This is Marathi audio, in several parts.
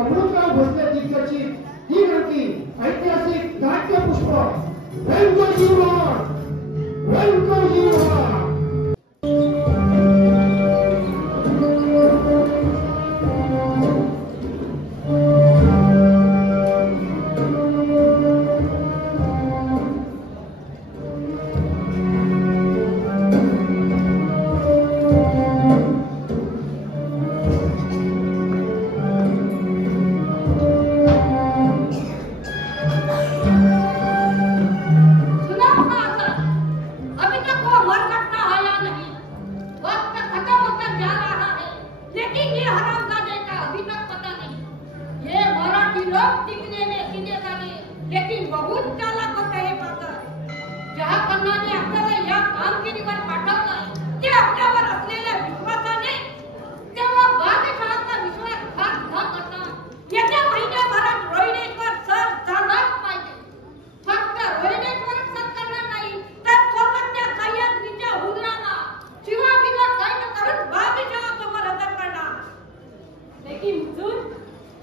अमृतराव भोसले दिग्दर्शित ही ग्रंथी ऐतिहासिक नाट्यपुष्प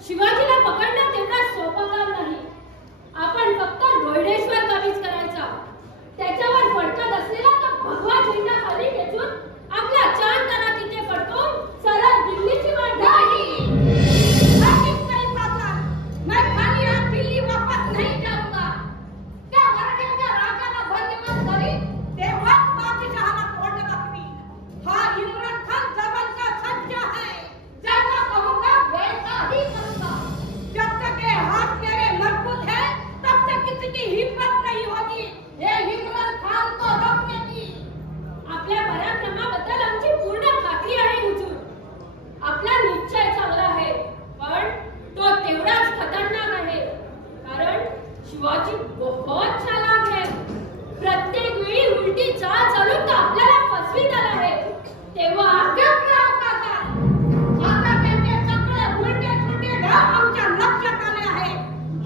शिवाजीला पकडणं तेवढा सोपं काम नाही. आपण फक्त रोहिडेश्वर कमीच करायचा. त्याच्यावर फडकत असलेला तो भगवा झेंडा खाली खेचून आपल्या चांदताना तिथे फडकून सरळ दिल्लीची वाट धरायची. मैं खाली हाथ दिल्ली वापस नहीं जाऊंगा. त्या मराठ्यांच्या राजाला भरदिवस घरी तेव्हाच बादशाहाला तोंड दाखवी. हा इम्रान खान जबरचा सज्ज है. जैसा कहूंगा वैसा ही करूंगा. जब तक ये हाथ मेरे मजबूत है तब तक किसी की हिम्मत नहीं होगी ये इमरान खान को रोकने की. आपल्या पराक्रमाबद्दल आमची पूर्ण खात्री आहे हुजूर. आपला निश्चय चांगला आहे पण तो तेवढाच खतरनाक आहे. कारण शिवाजी बहुत चालाक है. प्रत्येक वेळी उलटी चाल चालून तो आपल्याला फसवीत आला आहे. तेव्हा आमच्या लक्षात आले आहे.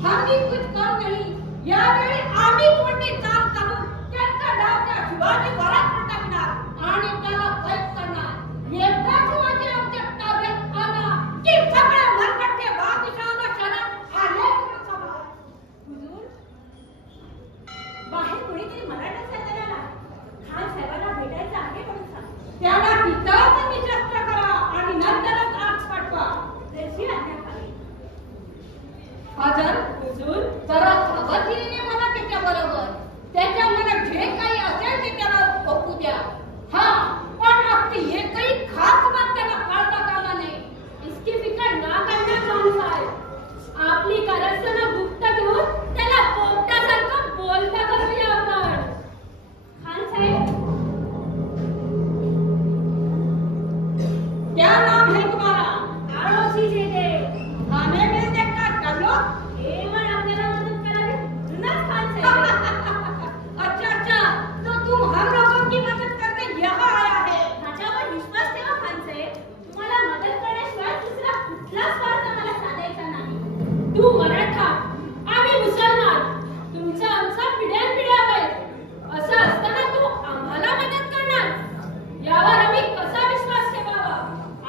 आम्ही कुछ कम नाही. यावेळी आम्ही उलटी चाल चालून त्यांचा डाव त्या शिवाजीवरच पटकणार आणि त्याला कैद करणार. एकदा शिवाजी आमच्या ताब्यात आला की सगळे भरकटते बादशाहाला शरण आले. हुजूर बाहेर कोणीतरी मराठा सरदाराला खान साहेबांना भेटायचं आहे म्हणून सांग. त्याला तिथंच निशस्त्र करा आणि नंतरच आत पाठवा. त्याची आज्ञा खाली. हजर हुजूर जरा सावधगिरीने मला त्याच्या बरोबर त्याच्या मनात जे काही असेल ते त्याला बघू द्या. हा पण आपली एकही खास बात त्याला कळता कामा नये. इसकी फिकर ना करना खान साहेब. आपली कारस्थानं गुप्त घेऊन त्याला पोपटासारखं बोलता करूया आपण. खान साहेब क्या नाम है तुम्हारा? आड़ोसी जी दे. खाने में देखा चलो केवळ आपल्याला मदत करावी ना खान साहेब. अच्छा अच्छा तो तुम हम लोगों की मदद करने यहाँ आया है. माझ्यावर विश्वास ठेवा खान साहेब. तुम्हाला मदत करण्याशिवाय दुसरा कुठलाच स्वार्थ मला साधायचा नाही. तू मराठा आम्ही मुसलमान. तुमचा आमचा पिढ्यानपिढ्या वैर. असं असताना तू आम्हाला मदत करणार यावर आम्ही कसा विश्वास ठेवावा?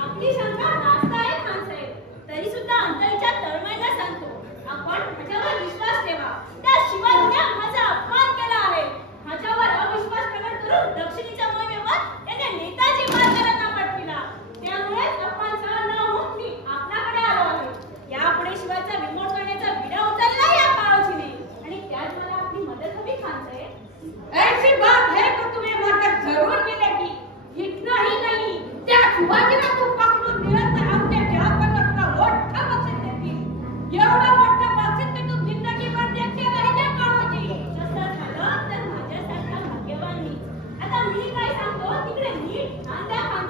आपली शंका रास्त आहे खान साहेब. तरी सुद्धा अंतरीच्या तळमळीला सांगतो आपण माझ्यावर विश्वास ठेवा. त्या शिवाजीने माझा अपमान केला आहे. माझ्यावर अविश्वास प्रकट करून दक्षिणेच्या मोहिमेवर त्याने नेताजी मार्गाला पाठविला. त्यामुळे अपमान सहन न होऊन मी आपल्याकडे आलो आहे. यापुढे शिवाजीचा विमोड करण्याचा विडा उचलला या काळोजीने आणि त्यात मला आपली मदत हवी खान साहेब. ऐसी बात है तो तुम्हें मदद जरूर मिलेगी. इतना ही नहीं त्या शिवाजीला तू पकडून निरंतर आमच्या जहापनातला मोठा बक्षीस देतील. एवढा मोठा बक्षीस ते तू जिंदगीभर देखते नाही त्या काळोजी. तसं झालं तर माझ्यासारखा भाग्यवान मी. आता मी काय सांगतो तिकडे नीट नांद्या खान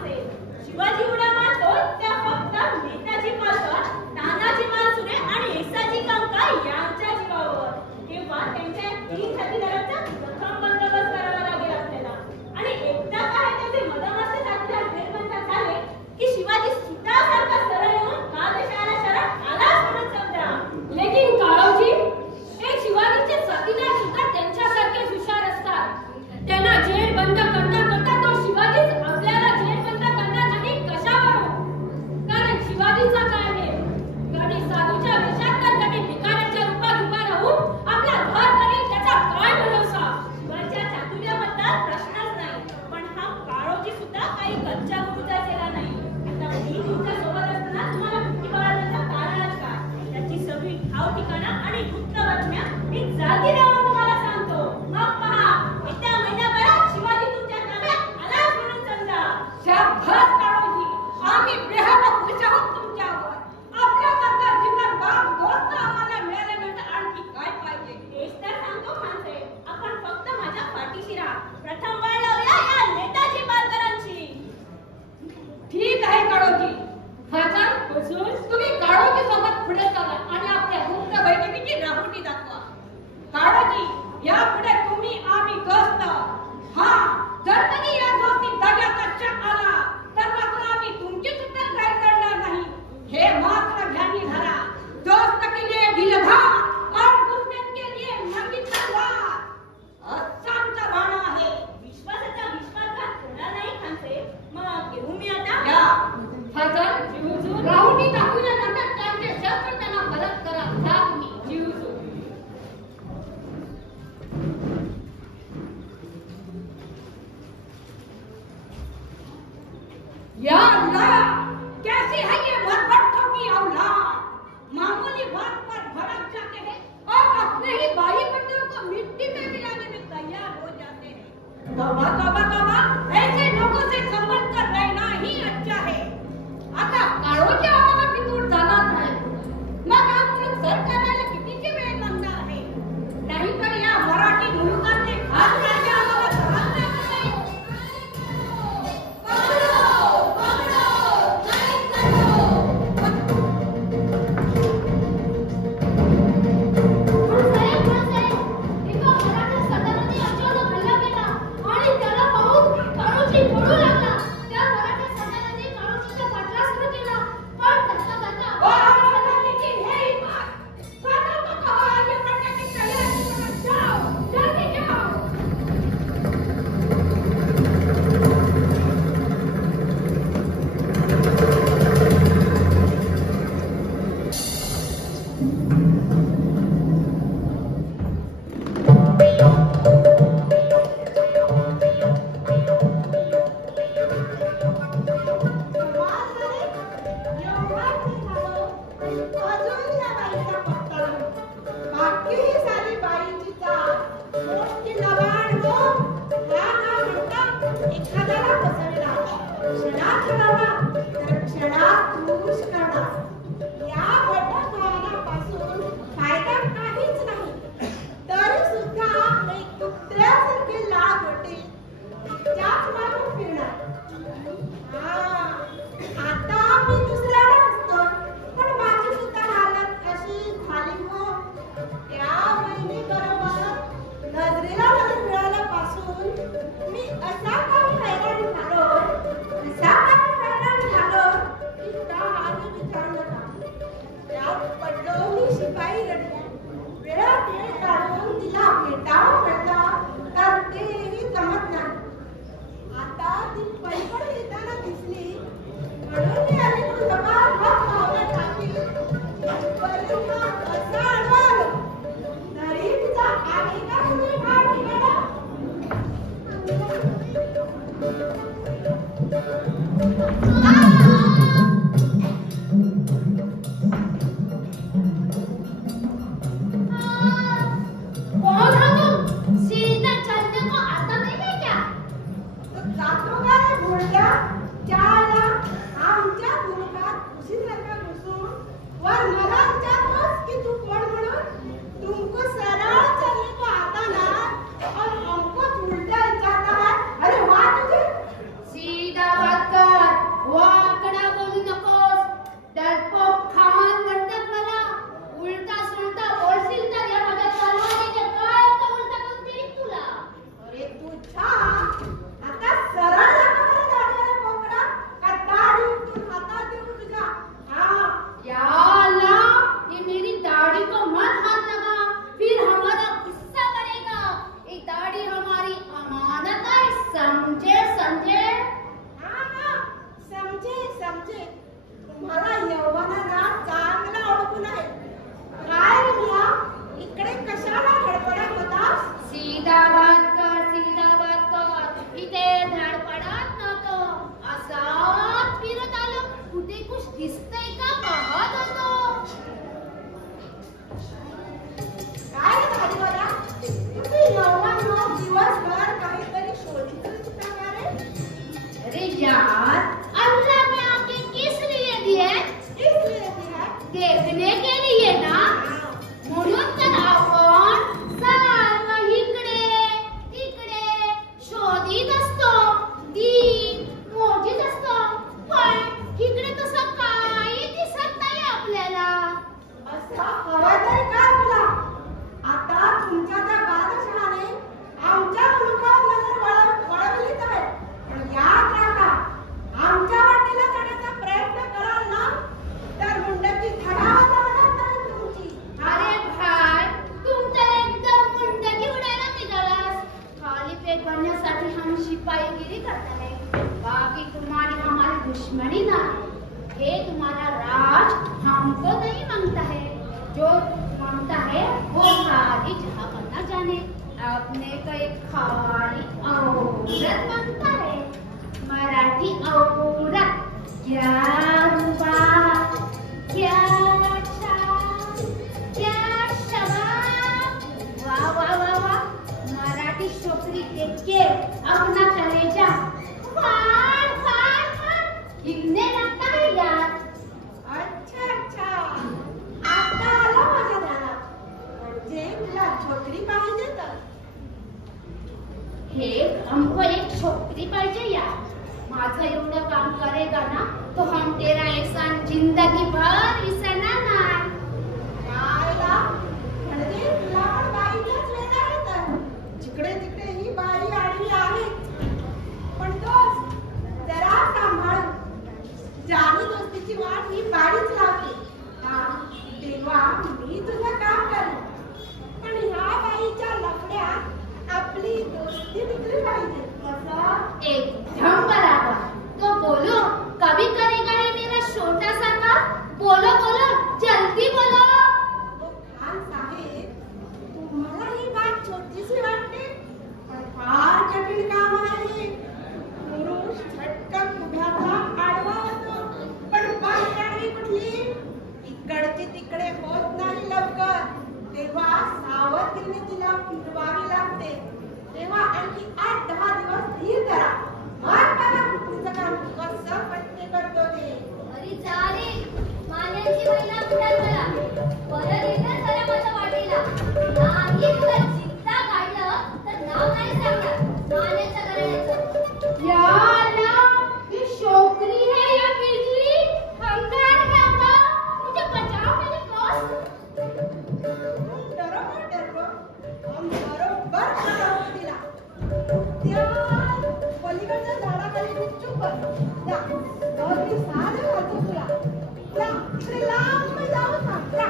गाव ठिकाणा आणि गुप्त बातम्या मी जाती नावानं तुम्हाला सांगतो. मग पहा, येत्या महिन्याभरात शिवाजी तुमच्या ताब्यात आला म्हणून समजा. शाबास काळोजी, आम्ही बेहद खुश आहोत तुमच्यावर. आपल्यासारखा जिगरबाज दोस्त आम्हाला मिळाल्यानंतर आणखी काय पाहिजे? तेच तर सांगतो खानसाहेब, आपण फक्त माझ्या पाठीशी राहा. प्रथम वेळ लावूया या नेताजी बालकरांची. ठीक आहे काळोजी. खासदार हुजूर, तुम्ही काळोजी सोबत पुढे चला आणि आपल्या गुप्त बैठकीची राहुटी दाखवा. काळोजी, यापुढे तुम्ही आम्ही गस्त. हा, जर कधी या दोस्ती दग्याचा शक आला तर मात्र आम्ही तुमची सुद्धा काय करणार नाही, हे मात्र ध्यानी धरा. दोस्त के लिए दिलदार और दुश्मन के लिए नंगी तलवार, असा आमचा बाणा आहे. विश्वासाचा विश्वासघात होणार नाही खानसाहेब. मग घेऊ मी आता? या खासदार हुजूर, राहुटी दाखवल्यानंतर त्यांचे शस्त्र त्यांना परत करा. जा तुम्ही. हुजूर. या अल्लाह, कैसी है ये मरबट्टों की औलाद? मामूली बात पर भड़क जाते हैं और अपने ही भाई बंधुओं को मिट्टी में मिलाने में तैयार हो जाते हैं. तौबा तौबा तौबा, ऐसे लोगों से संभल कर रहना ही अच्छा है. आता काळोजी आम्हाला पितूर जाणार नाही, मग हा मुलूक सरकारला कितीची वेळ लागणार आहे? नाहीतर या मराठी मुलुकाचे खास राजा आम्हाला त्रास देत नाही. देखने के लिए ना, म्हणून तर आपण सारखं इकडे तिकडे शोधित असतो, ती मोजीत असतो, पण इकडे तसं काही दिसत नाही आपल्याला. असं हवं तरी काय तुला? आता तुमच्या त्या बादशहाने आमच्या मुलुखावर नजर वळवलीच आहे. पण याद राखा, आमच्या वाटेला जाण्याचा प्रयत्न कराल ना, तर मुंडकी धडावत होणार नाही तुमची. अरे भाई, तुम तर एकदम मुंडकी उडायला निघालास. खाली फेकण्यासाठी हम शिपाईगिरी करता है, बाकी तुम्हारी हमारी दुश्मनी ना. ये तुम्हारा राज हमको नहीं मांगता है, जो मांगता है वो खाली जहाँ करना जाने अपने को एक खाली औरत मांगता है. मराठी औरत, क्या रूपा, क्या छान, क्या शबाब. वाह वाह वाह वाह, मराठी छोकरी देख के अपना कलेजा फाड़ फाड़ फाड़ हिलने लगता है यार. अच्छा अच्छा, आता आला माझ्या ध्यानात. म्हणजे तुला छोकरी पाहिजे तर हे हमको एक छोकरी पाहिजे यार. माझं एवढं काम करेगा ना तो हम तेरा एहसान जिंदगी भर विसरणार नाही. यायला म्हणजे तुला पण बाईच्याच वेळा येतात. जिकडे तिकडे ही बाई आडवी आहे. पण तोच जरा सांभाळ, जानी दोस्तीची वाट ही बाईच लावते. हा, तेव्हा मी तुझं काम करेन. पण ह्या बाईच्या लफड्यात आपली दोस्ती टिकली पाहिजे. कसं? एकदम बराबर. तो बोलो कभी करेगा ये मेरा छोटा सा काम. बोलो बोलो जल्दी बोलो. ओ खान साहेब, तुम्हाला ही बात छोटीशी वाटते, पण फार कठीण काम आहे. पुरुष झटकन उभ्यातला आडवा होतो, पण बाई आडवी कुठली? इकडची तिकडे होत नाही लवकर. तेव्हा सावधगिरीने तिला फिरवावी लागते. तेव्हा आणखी 8-10 दिवस धीर धरा. मग बघा तुमचं काम कसं पटके करतो ते. अरे जा रे, मान्याची महिना कुठात मला परत येणार जरा माझ्या वाटेला. नाही तुला जिंकता काढलं तर नाव नाही सांगणार मान्याच्या घराण्याचं. याला ये छोकरी है या बिजली, अंगार बाबा मुझे बचाओ मेरे दोस्त. डरो हम बरोबर ठरवून दिला. त्या पलीकडच्या झाडाखाली गुपचूप बस. त्या गौरी साधं घालतो तुला. त्या इकडे लांब जाऊ सांग. त्या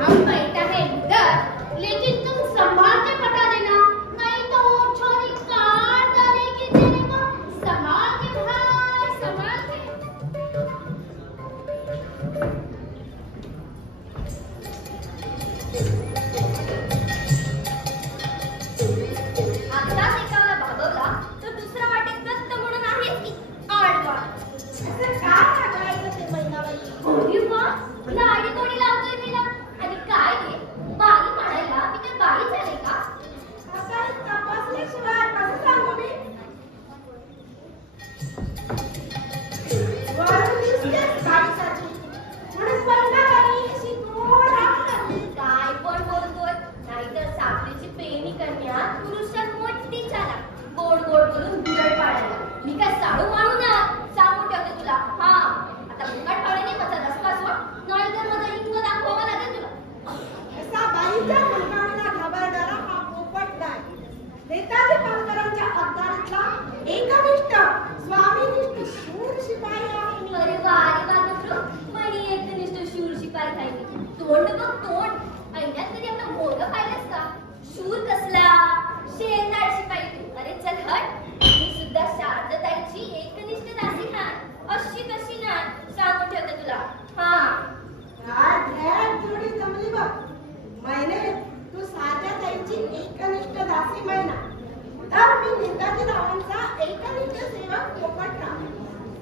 हम बैठा है इधर, लेकिन तुम संभाल के पटा देना, नहीं तो वो छोरी काट डालेगी तेरे को. संभाल के भाई, संभाल के. आता एकाला भागवला तर दुसरा वाटेत दत्त म्हणून आहे की आडवा. असं काय टाकायचं ते महिनाबाई? अरे वा, लाडी कोणी लावतोय तिला. आणि काय हे बाई म्हणायला मी काय बाई झाले का? आता हे तपासल्याशिवाय कसं सांगू मी? वरून दिसतेच बाईसाठी. म्हणून महिनाबाई अशी गोड राहणार. काय पण बोलतोय, नाहीतर साखरेची पेरणी करण्यात पुरुषात मोठी चाला. गोड गोड बोलून गुरळ पाडायला. मी काय साडू मारू ना, सांगून ठेवते तुला. हा, आता मुकाट पाण्याने माझा रस्ता सोड, नाहीतर माझा इंग दाखवावा लागेल तुला. असा बाईच्या मुलगाडीला घाबरणारा हा पोपट नाही. नेताजी पालकरांच्या अब्दालीतला एकनिष्ठ, स्वामीनिष्ठ शूर शिपाई आहे मी. अरे वा मित्र, म्हणी एकनिष्ठ शूर शिपाई खायली. तोंड बघ तोंड. ऐण्यात कधी आपलं मोरं पाहिलंस का? शूर कसला, शेरदार शिपाई तू. अरे चल हट. मी सुद्धा शारदाताईची एकनिष्ठ दासी नाही. अशी कशी नाही, सांगून ठेवते तुला. हा, काय ढॅक जोडी जमली बघ. मैने तू साध्या ताईची एकनिष्ठ दासी मैना, तर मी नेताजी रावांचा एकनिष्ठ सेवक पोपटराव.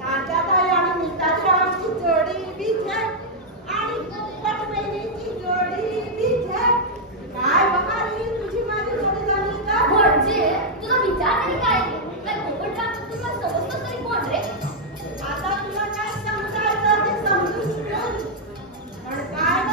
साध्या ताई आणि नेताजी रावांची जोडी बी झेप आणि पोपट मैनेची जोडी बी झेप. काय बघाली तुझी माझी जोडी जमली तर? म्हणजे तुला विचार तरी काय? काय पोपटराव तुला समजतं तरी कोण रे? आता तुला काय समजायचं ते समजून घेऊन. पण काय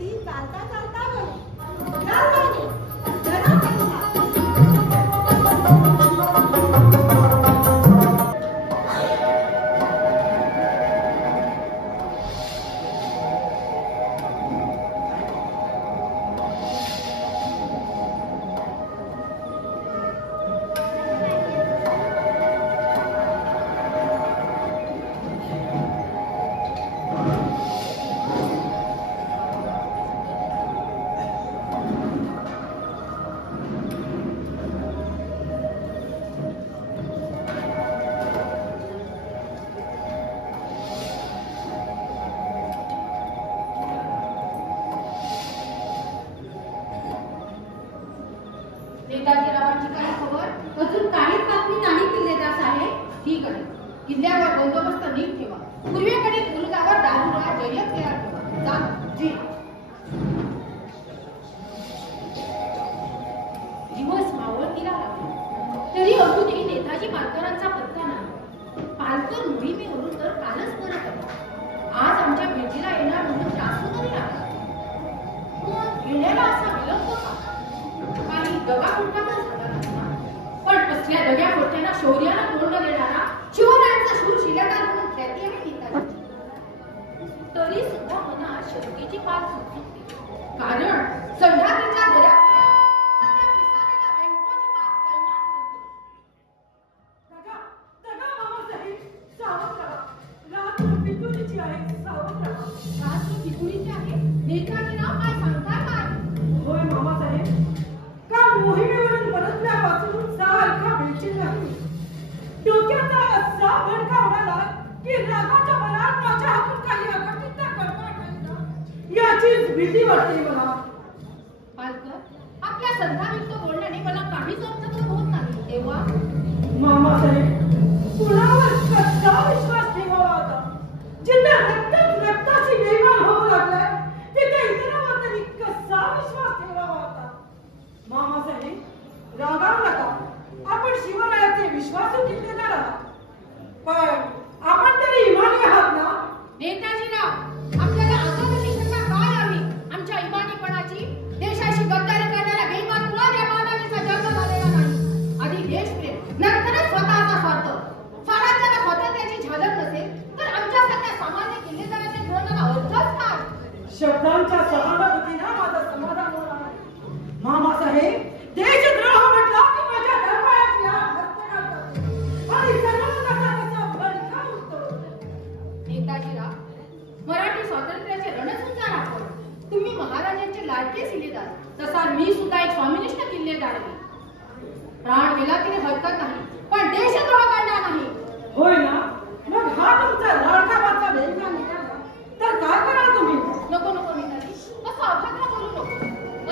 ती चालता चालता बोले, "या राणी, जरा बसा." नेताजीरावांची काही खबर? अजून काहीच बातमी नाही किल्लेदार साहेब. ठीक आहे, किल्ल्यावर बंदोबस्त नीट ठेवा. पूर्वेकडे गुरुदावर दारुगोळा जय्यत तयार ठेवा. जा. जी. दिवस मावळतीला लागले तरी अजूनही नेताजी पालकरांचा पत्ता नाही. पालकर मोहिमेवरून तर कालच परत आला. आज आमच्या भेटीला येणार म्हणून जास्त तरी आला. मग येण्याला असा विलंब का? काही दगाफोडका तर झाला नसणार. पण कसल्या दग्याफोडक्यांना शौर्यानं तोंड देणारा शिवरायांचा शूर शिलेदार म्हणून ख्याती आहे नेताजीची. तरी सुद्धा मनात शंकेची पाल सुटते. कारण सह्याद्रीच्या दऱ्यात सध्या पिसालेला व्यंकोची बाग कैमान घालतो. "दगा, दगा मामासाहेब, सावध राहा. रात्र पितुरीची आहे, सावध राहा." रात्र पितुरीची आहे? नेताजीराव काय सांगताय काय? होय मामासाहेब, काल मोहिमेवरून परतल्यापासून सारखा बेचैन नाही. डोक्याचा असा भडका उडाला की रागाच्या भरात माझ्या हातून काही अघटित घडणार नाही ना, याचीच भीती वाटते मला. पालकर, आपल्या संधायुक्त बोलण्याने मला काहीच अर्थपूर्ण होत नाही. तेव्हा मामासाहेब, कुणावर कसा विश्वास ठेवावा आता? जिथे रक्ताची देवाण होऊ लागलाय तिथे इतरांवर तरी कसा विश्वास ठेवावा आता? मामासाहेब, रागावू नका. आपण शिवरायाचे विश्वासू किल्लेदार आहात. पण आपण तरी इमानी आहात ना? नेताजीराव, आपल्याला आजही शंका काय आहे आमच्या इमानीपणाची? देशाशी गद्दारी करणाऱ्या बेईमान कुळात या मानवाचा जन्म झालेला नाही. आधी देशप्रेम, नंतरच स्वतःचा स्वार्थ. स्वराज्याला स्वातंत्र्याची झालक नसेल तर आमच्यासारख्या सामान्य किल्लेदाराच्या जीवनाला अर्थच काय? शब्दांच्या सहानुभूतीनं माझं समाधान होणार आहे. मामासाहेब, देशद्रोह म्हटला की माझ्या धर्माची आग हत्या आणि सर्व कसा भडका उठतो. नेताजीराव, मराठी स्वातंत्र्याचे रणसुद्धा आपण. तुम्ही महाराजांचे लाडके शिलेदार, तसा मी सुद्धा एक स्वामिनिष्ठ किल्लेदार आहे. प्राण गेला तरी हरकत नाही, पण देशद्रोह करणार नाही. होय ना? मग हा तुमचा लाडका बाचा वेगळा निघाला तर काय कराल तुम्ही? नको नको नेताजी, असं अभद्र बोलू नको.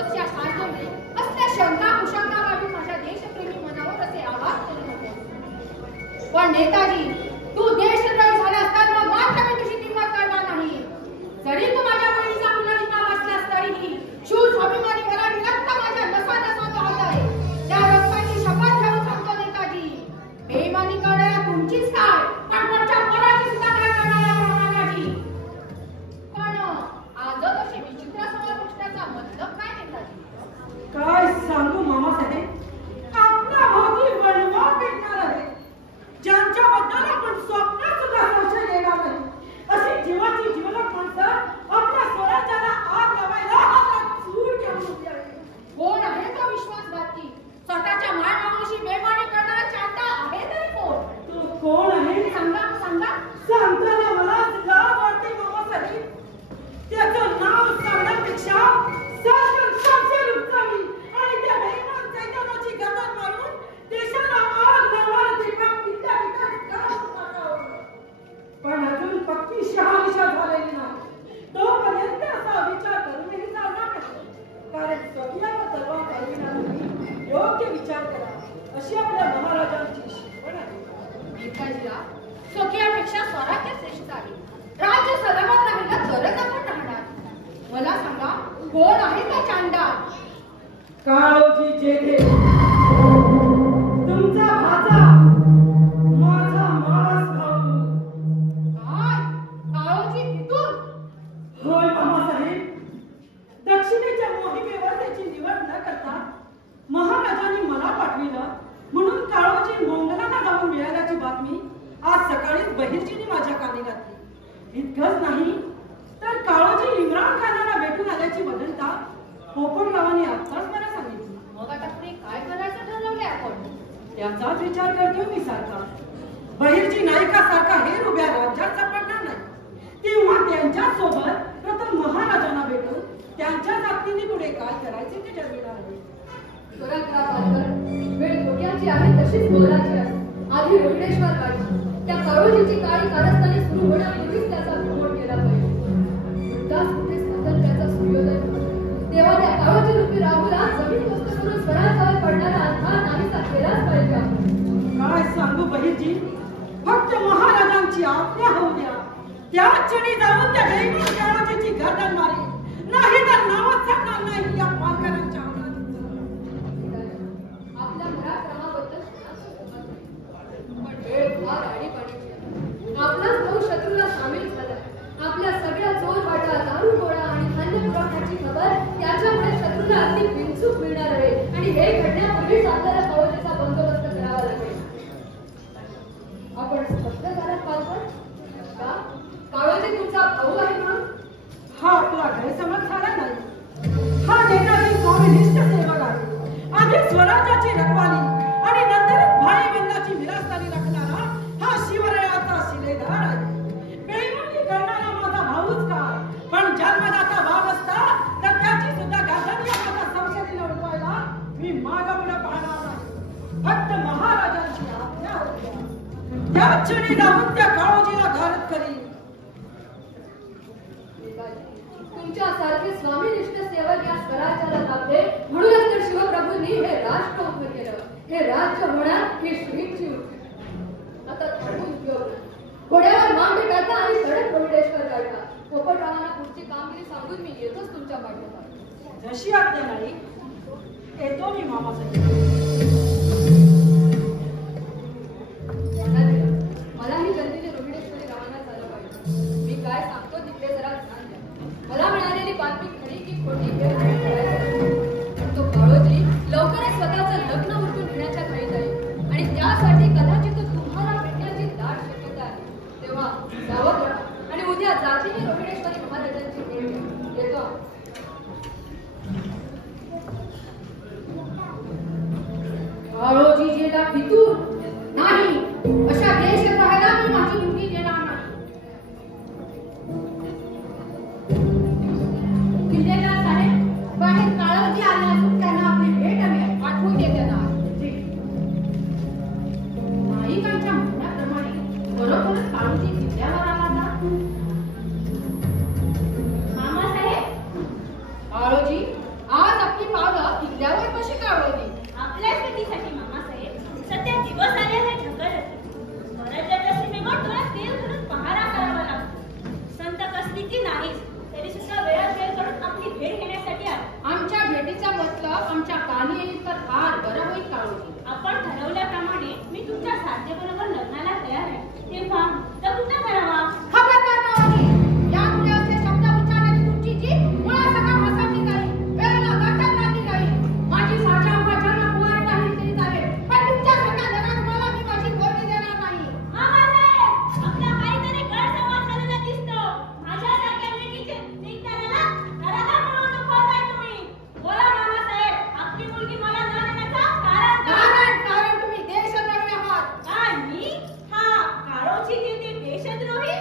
असल्या शांतपणे, असल्या शंका कुशंका वाटून माझ्या देशप्रेमी मनावर असे आवाज करू नको. पण नेताजी, तू देशद्रोही झाला असता मग मात्र मी तुझी किंमत करणार नाही. जरी तू माझ्या बहिणीचा पुनर्विवाह असल्यास तरीही शूर स्वाभिमानी मराठी रक्त माझ्या नसा वाहत आहे. त्या रक्ताची शपथ घेऊन सांगतो नेताजी, बेईमानी करणाऱ्या तुमचीच काय, पण पुढच्या पोराची सुद्धा काय करणार आहे महाराजाची. पण आज अशी विचित्र समोर मतलब काय नेताजी? काय सांगू मामासाहेब, आपला भोवती वणवा पेटणार आहे. ज्यांच्याबद्दल आपण स्वप्नात सुद्धा संशय येणार नाही अशी जीवाची जीवलग माणसं आपल्या स्वराज्याला आग लावायला हातात सूर घेऊन उभी आहे. कोण आहे तो विश्वासघाती? स्वतःच्या मायबापाशी बेईमानी करणारा चांटा आहे तरी कोण? तो कोण आहे? सांगा सांगा. सांगताना मला लाज वाटते मामासाहेब. त्याचं नाव सांगण्यापेक्षा संशय लुटावी आणि त्या बेईमान सैन्याची गदार मारून देशाला आग लावणारा दीपक किल्ल्या ठिकाणी काढून टाकावं. पण अजून पक्की शहानिशा झालेली नाही. तोपर्यंत असा विचार करूनही चालणार नाही. कारण स्वकीयावर तलवार चालविणाऱ्यांनी योग्य विचार करा अशी आपल्या महाराजांची शिकवण आहे. नेताजीला स्वकीयापेक्षा स्वराज्य श्रेष्ठ आहे. राज्य सलामत राहिलं तरच आपण राहणार. मला सांगा, कोण आहे तो चांडा? काळोजी जेठे, तुमचा भाचा, माझा मावस भाऊ. काय? काळोजी फितूर? होय मामासाहेब, दक्षिणेच्या मोहिमेवर त्याची निवड न करता महाराजांनी मला पाठविलं म्हणून काळोजी मोंगलाला जाऊन मिळाल्याची बातमी आज सकाळीच बहिर्जींनी माझ्या कानी घातली. इतकंच नाही तर काळोजी इम्रान खानाला भेटून आल्याची वदंता पोपटरावांनी आत्ताच मला सांगितली. मग आता पुढे काय करायचं ठरवलंय आपण? त्याचाच विचार करतोय मी सारखा. बहिर्जी नायकासारखा हे उभ्या राज्यात सापडणार नाही. तेव्हा त्यांच्या सोबत प्रथम महाराजांना भेटून त्यांच्या ताकदीने पुढे काय करायचे ते ठरविणार आहे. वेळ धोक्याची आहे तशीच मोलाची आहे. आधी रोहिडेश्वर काढली त्या काळोजीची काळी कारस्थानी सुरू होण्यापूर्वीच त्याचा प्रमोट केला पाहिजे. वृद्धास कुठे स्वातंत्र्याचा सूर्योदय तेव्हा त्या काळोजी रूपी राहुला जमीन वस्त करून स्वराज्यावर पडणारा अंधार नाहीसा केलाच पाहिजे. काय सांगू बहिर्जी, फक्त महाराजांची आज्ञा होऊ द्या. त्या क्षणी जाऊन त्या बेईमान काळोजीची गर्दन मारी, नाही तर नावच सांगणार नाही या पालकरांच्या आपल्या पराक्रमाबद्दल पण वेळ फार आडीपाडीची आहे. आपलाच भाऊ शत्रूला सामील झाला. आपल्या सगळ्या चोर वाटा, दारू गोळा आणि धान्य पुरवठ्याची खबर त्याच्यामुळे शत्रूला अगदी बिनचूक मिळणार आहे. आणि हे घडण्यापूर्वीच आपल्याला काळोजीचा बंदोबस्त करावा लागेल. आपण स्पष्ट झालं पालकन का काळोजी तुमचा भाऊ आहे म्हणून? हा आपला गैरसमज झाला नाही. हा नेताजी स्वामिनिष्ठ सेवक आहे. आधी स्वराज्याची रखवाली आणि नंतर भाईबंदाची मिरासदारी राखणारा हा शिवरायाचा शिलेदार आहे. बेईमानी करणारा माझा भाऊच काय, पण जन्मदाता भाव असता तर त्याची सुद्धा गर्दन या माझ्या संशयाने उडवायला मी मागपुढे पाहणार नाही. फक्त महाराजांची आज्ञा होती. त्या क्षणी जाऊन त्या काळोजीला घालत करी. तुमच्या सारखे स्वामीनिष्ठ सेवक या स्वराज्याला लाभले म्हणूनच तर शिवप्रभूंनी हे राष्ट्र उभं केलं. हे राज्य होण्यात ही श्रीची होती. आता थांबून उपयोग नाही. घोड्यावर मांड काढता आणि सडक रोहिडेश्वर काढता. पोपटरावांना पुढची कामगिरी सांगून मी येतोच तुमच्या पाठोपाठ. जशी आज्ञा नाही येतो मी मामासाठी. मलाही जल्दीने रोहिडेश्वरी रवाना झालं पाहिजे. मी काय सांगतो तिथे जरा ध्यान द्या. मला मिळालेली बातमी खरी की खोटी हे तो काळोजी लवकरच स्वतःचं लग्न उरकून घेण्याच्या घाईत आहे आणि त्यासाठी कदाचित तुम्हाला भेटण्याची दाट शक्यता आहे. तेव्हा सावध राहा आणि उद्या जातीने रोहिडेश्वरी महाराजांची भेट घ्या. येतो. काळोजी जेला फितूर नाही अशा देश राहायला मी माझी मुलगी देणार नाही. किल्लेदार साहेब बाहेर काळोजी आला असून त्यांना आपली भेट हवी आहे. पाठवून दे त्यांना. नायिकांच्या म्हणण्याप्रमाणे बरोबरच काळोजी किल्ल्यावर आला ना. मामासाहेब, काळोजी आज आपली पावलं किल्ल्यावर कशी काढवली? आपल्या स्थितीसाठी मामासाहेब सध्या दिवस आले हे ढकल होते. स्वराज्याच्या सीमेवर तुला तेल धरून पहारा करावा लागतो. संत कसली की नाहीच तरी सुद्धा वेळात वेळ करून आपली भेट घेण्यासाठी आले. आमच्या भेटीचा मतलब आमच्या कानी येईल तर फार बरं होईल काळोजी. आपण ठरवल्याप्रमाणे मी तुमच्या साध्यबरोबर लग्नाला तयार आहे. तेव्हा तर कुठे करावा? खबरदार काळोजी. यापुढे असे शब्द उच्चारण्याची तुमची जी मुळासकट हसवली जाईल. वेळेला गाठत राहिली जाईल. माझी साठा वाचांना पुवार टाकली तरी चालेल, पण तुमच्यासारख्या जगात मी माझी बोलणी देणार नाही. मामासाहेब, आपला काहीतरी गैरसमज झालेला दिसतो. माझ्यासारख्या लेकीचे निघणाऱ्याला घराला म्हणून दुखवताय तुम्ही. बोला मामासाहेब, आपली मुलगी मला न देण्याचं कारण काय? कारण तुम्ही देशद्रोही आहात. काय मी? हा काळोजी किती देशद्रोही?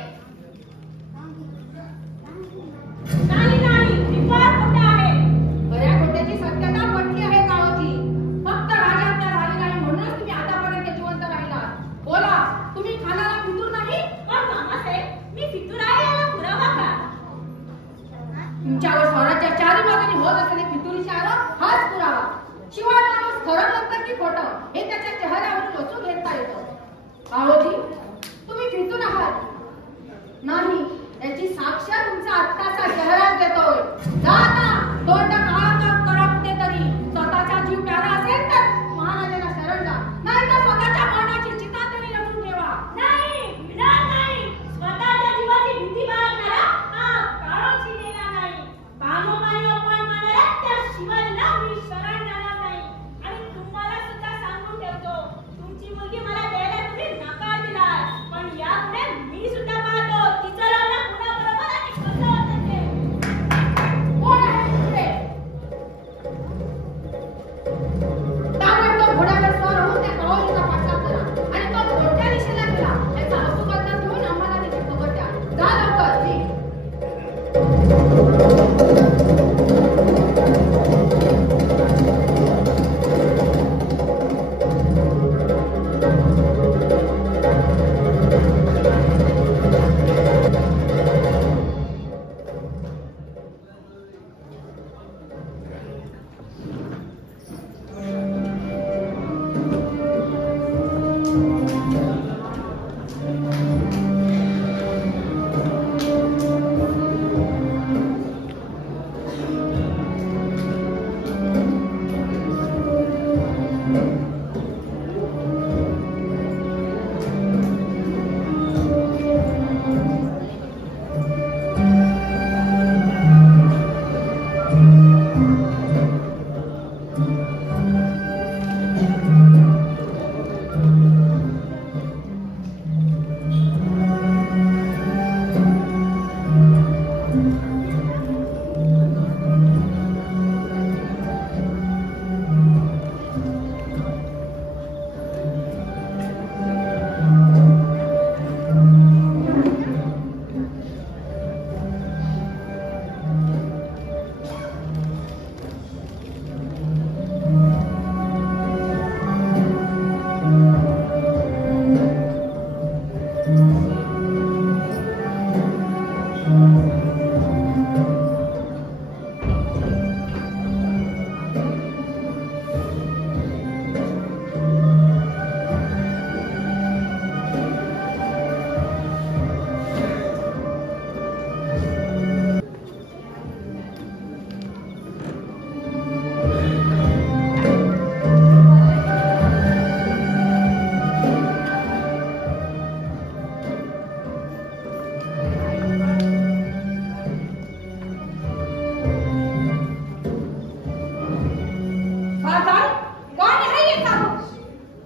बाजार कोण आहे ये साधू?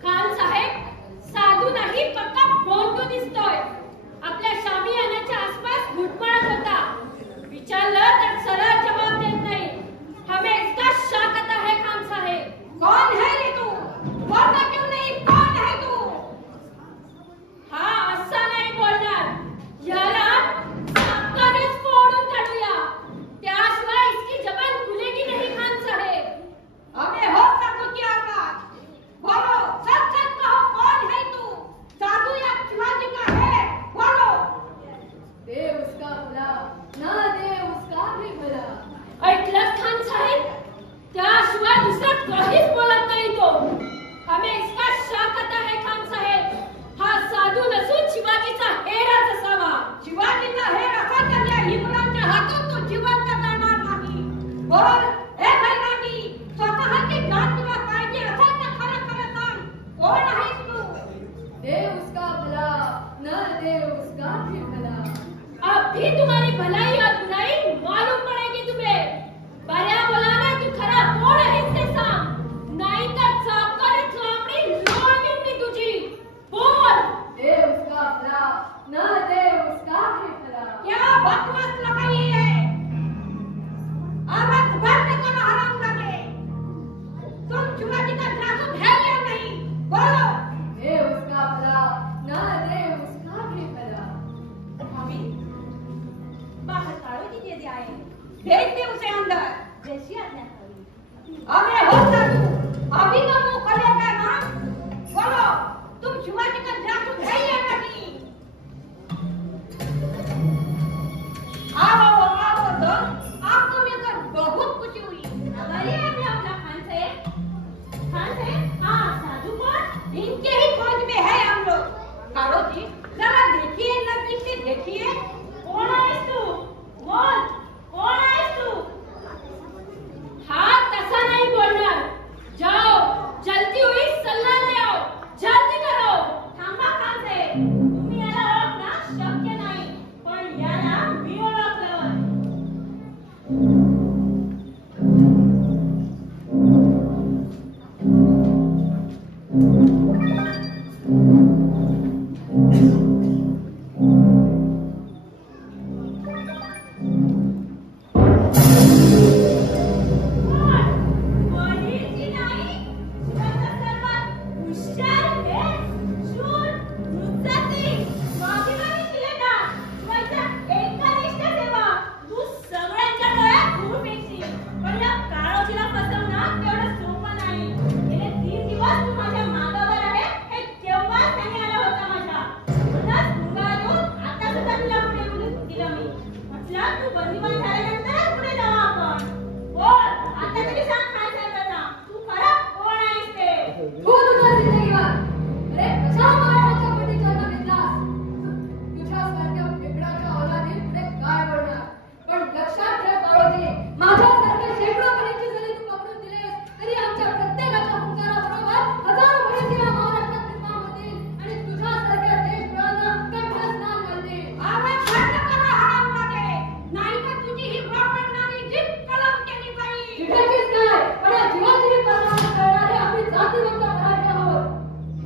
खान साहेब साधू नाही पक्का फोटो दिसतोय. आपल्या शामियानाच्या आसपास घुटमळत होता. विचारलं तर सरळ जवाब देत नाही. हमें इसका शक आता है खान साहेब. कौन है ये तू? बोलता क्यों नहीं? कौन है तू? हा असा नाही बोलणार. याला धक्कानेच फोडून काढूया. त्याशिवाय इसकी जबान खुलेगी नहीं खान साहेब. हमें हो साधू की आवाज. बोलो सच सच कहो कौन है तू? साधू या शिवाजी का है? बोलो. दे उसका भला ना दे उसका भी भला. ऐकलं खान साहेब? त्याशिवाय दुसरं काहीच बोलत नाही तो. हमें इसका शक आता है खान साहेब. हा साधू नसून शिवाजीचा हेराच असावा. शिवाजीचा हेर असा तर या हिमराच्या हातून तो जिवंत जाणार नाही. बोल हे बैरागी, स्वतःची जान तुला पाहिजे असेल तर खरं खरं सांग. कोण आहेस तू? दे उसका भला न दे उसका भी भला. अभी तुम्हारी भलाई और बुराई मालूम पड़ेगी तुम्हें. बऱ्या बोलाने तू खरा कोण आहेस ते सांग. नाही तर चाकरीत लांबडी लोळवीन मी तुझी. बोल. दे उसका भला न दे उसका भी भला. क्या बकवास लगाई है? आवाज बंद करो हरामजादे. तुम शिवाजी का जासूस है या नहीं? बोलो. दे उसका भला न दे उसका भी भला. भाभी बाहर काढ़ो दीजिए आए. भेज दे उसे अंदर. जैसी आज्ञा करी. अबे हो साधू, अभी तो मुंह खोलेगा ना? बोलो तुम शिवाजी का जासूस है या नहीं? आओ आओ दोस्त, आपको मिलकर बहुत खुशी हुई. हमारे यहाँ भी अपना खान साहेब. खान साहेब? हाँ साधु कौन? इनके ही फौज में है हम लोग. कारो जी जरा देखिए नजदीक से देखिए. कौन आहेस तू? बोल कौन आहेस तू? हाँ तसा नहीं बोलणार. जाओ जल्दी हुई सल्ला ले आओ. जल्दी करो. थांबा खान साहेब. तुम्ही याला ओळखणं शक्य नाही. पण याला मी ओळखलं. वडीलची नाही. शिवाचा सर्वात हुशार हेर, शूर, वृत्ताची, स्वाभिमानी शिलेदार, शिवाच्या एकनिष्ठ सेवा. तू सगळ्यांच्या डोळ्यात धूळ फेकशील. पण या काळोजीला फसवणं तेवढं सोपं नाही. गेले 3 दिवस तू माझ्या मागावर आहे हे केव्हाच त्याने आला होता माझ्या. म्हणूनच मुंगारून आता सुद्धा तुला पुढे बोलून दिलं मी. म्हटलं तू बंदिवान झाल्यानंतरच पुढे जाऊ आपण. बोल आता तरी सांग काय साहेबांना. तू खरा कोण आहेस ते? तू तुझ्या जिंदगीवर अरे कशा महाराजांच्या पोटी जन्म घेतलास? तुझ्यासारख्या फेकडाच्या औलादी पुढे काय बोलणार? पण लक्षात ठेव बाळोजी, माझ्यासारखे शेकडो बहिणीची जरी तू पकडून दिलेस तरी आमच्या प्रत्येकाच्या हुंकाराबरोबर हजारो बहिणी या महाराष्ट्रात निर्माण होतील आणि तुझ्यासारख्या देशप्रेमांना कंठस्नान घालतील. आवाज बंद करा हरामजादे. नाही तर तुझी ही ब्राह्मणाची जीभ कलम केली जाईल. जिभेचीच काय, पण या जीवाची परवाना करणारे आम्ही जातीवंत मराठी आहोत.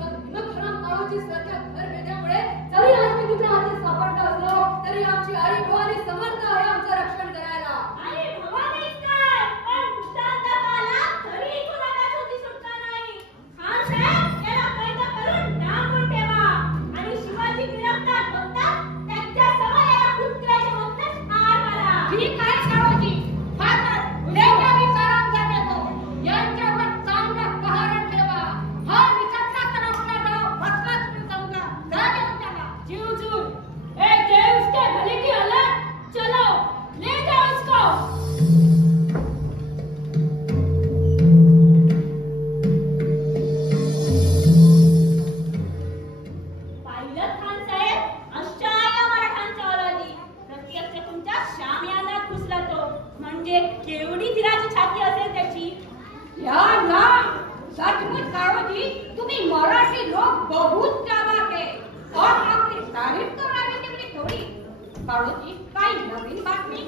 या दिनभरात काळोजी सारख्या घरभेद्यामुळे जरी आज मी तुझ्या हाती सापडलो असलो तरी आमची आई भवानी समर्थ आहे आमचं रक्षण करायला. आई भवानीच काय, पण वृत्तांत आला तरी कोणाला सुद्धा सुटका नाही. खान साहेब याला कैद करून डांबून ठेवा आणि शिवाजी गिरफ्तार होतात त्यांच्या समोर याला कुत्र्याच्या मधनं ठार मारा. ठीक आहे काळोजी. फारच उद्याच्या विचारात जातो. यांच्यावर चांगला पहारा ठेवा. हा निकटचा करपला जाओ बसलाच मी जाऊंगा. जा घेऊन त्याला. जीव जूर. ए दे उसके भले की हालत. चलो ले जाओ इसको. पाहिलं खान साहेब, अशा या मराठांच्या औलादी. प्रत्यक्ष तुमच्या शामियानात घुसला तो. म्हणजे केवढी धीराची छाती असेल त्याची. या ना सचमुच काळोजी, तुम्ही मराठी लोग बहुत चालाक है. और आपकी तारीफ करावी तेवढी थोडी. काळोजी काही नवीन बातमी?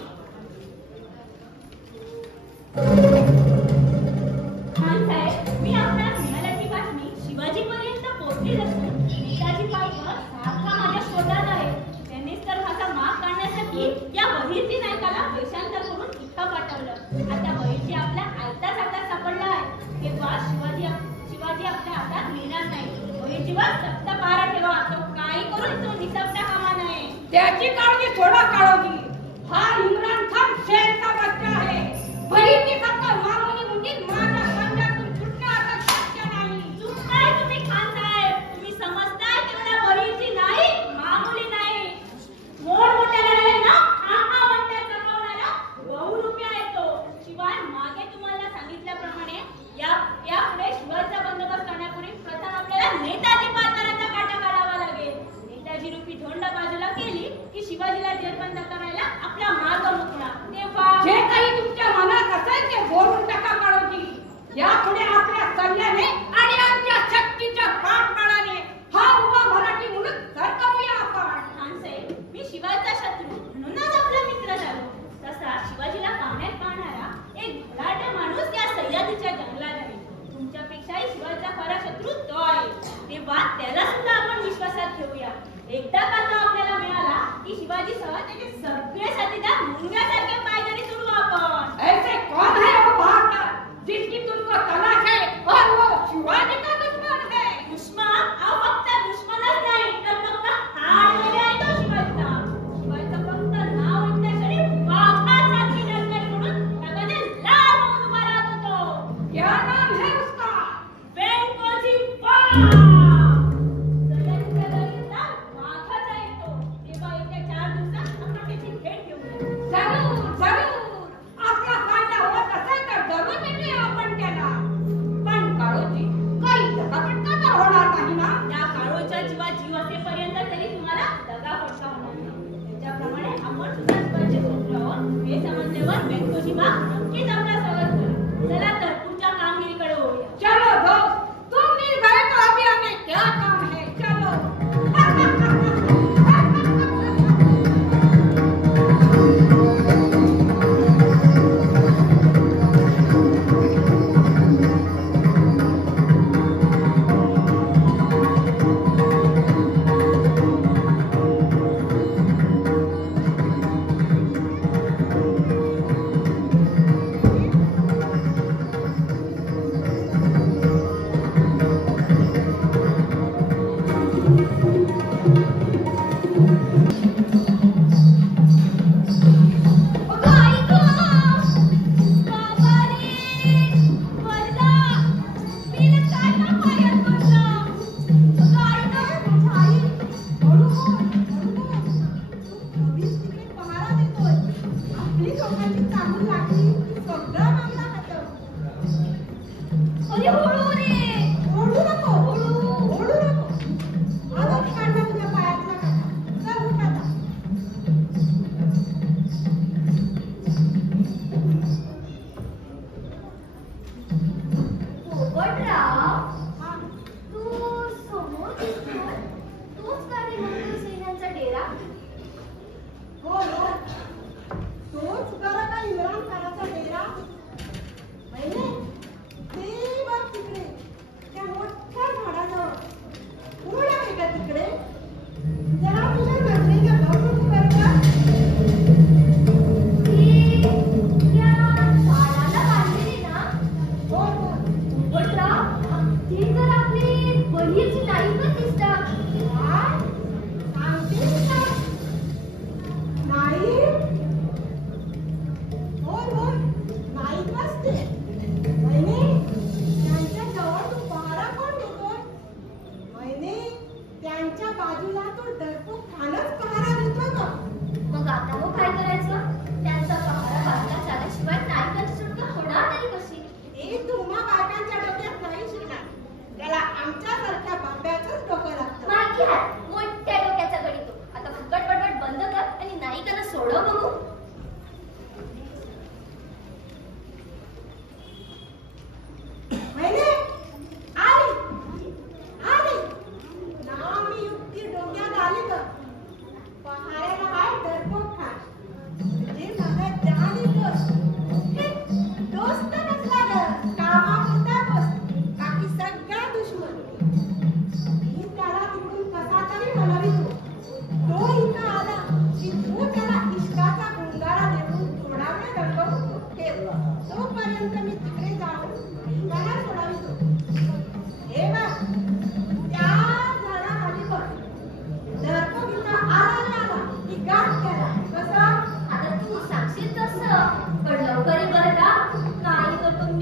खान साहेब बघ सप्तपहारा ठेवा. तो काही करून तो निसपता कामा नये. त्याची काळजी सोडा काळोजी. हा इम्रान खान शेरचा बच्चा आहे. बहिणीसारखा मामुली मुंडी माझ्या संघातून सुटणं आता शक्य नाही. चूक काय तुम्ही खान साहेब? तुम्ही समजताय तेवढा बरीची नाही, मामुली नाही. मोठमोठ्या लढायांना हा म्हणतात जगवणारा बहुरूपी आहे तो. शिवाय मागे तुम्हाला सांगितल्याप्रमाणे यापुढे शिवाजीचा बंदोबस्त करण्यापूर्वी प्रथम आपल्याला नेताजी पात्राचा काटा काढावा लागेल. नेताजी रूपी धोंड बाजूला केली की शिवाजीला जेरबंद करायला आपला मार्ग मोकळा. तेव्हा जे काही तुमच्या मनात असेल ते बोलून टाका काळोजी. यापुढे आपल्या सल्ल्याने आणि आमच्या शक्तीच्या पाठबळाने हा उभा मराठी मुलूक सरकवूया आपण. खानसाहेब, मी शिवाजीचा शत्रू म्हणूनच आपला मित्र झालो. तसा शिवाजीला पाहण्यात पाहणारा एक भलाटा माणूस या सह्याद्रीच्या जंगलात आहे. तुमच्यापेक्षाही शिवाजीचा खरा शत्रू तो आहे. तेव्हा त्याला सुद्धा आपण विश्वासात घेऊया. एकदा का तो आपल्याला मिळाला की शिवाजीसह त्याचे सगळे साथीदार मुंग्यासारखे पायदळी सोडू आपण. ऐसे कौन है वो बहादुर जिसकी तुमको तलाश है और वो शिवाजी का दुश्मन है? दुश्मन अहो फक्त दुश्मनच नाही तर फक्त हाडमध्ये आहे तो शिवाजीचा. शिवाजीचं फक्त नाव ऐकण्यासाठी वाघासारखी लष्करी म्हणून त्यामध्ये लाल होऊन उभा राहत होतो. क्या नाम है उसका? वेंकोजी वाघ. सह्याद्रीच्या दरीचा वाघाचा येतो. तेव्हा येत्या 4 दिवसात आपण त्याची भेट घेऊया. जरूर जरूर. आपला फायदा होत असेल तर जरूर भेटूया आपण त्याला. पण काळोजी काही दगाफटका तर होणार नाही ना? त्या काळोच्या जीवात जीव असेपर्यंत तरी तुम्हाला दगाफटका होणार नाही. त्याच्याप्रमाणे आपण सुद्धा शिवाजीचे शत्रू आहोत हे समजल्यावर वेंकोजी वाघ नक्कीच आपला स्वागत करेल. चला तर पुढच्या कामगिरीकडे वळूया. चलो दोस्त, तुम मिल गए तो अभी हमें क्या काम है? चलो.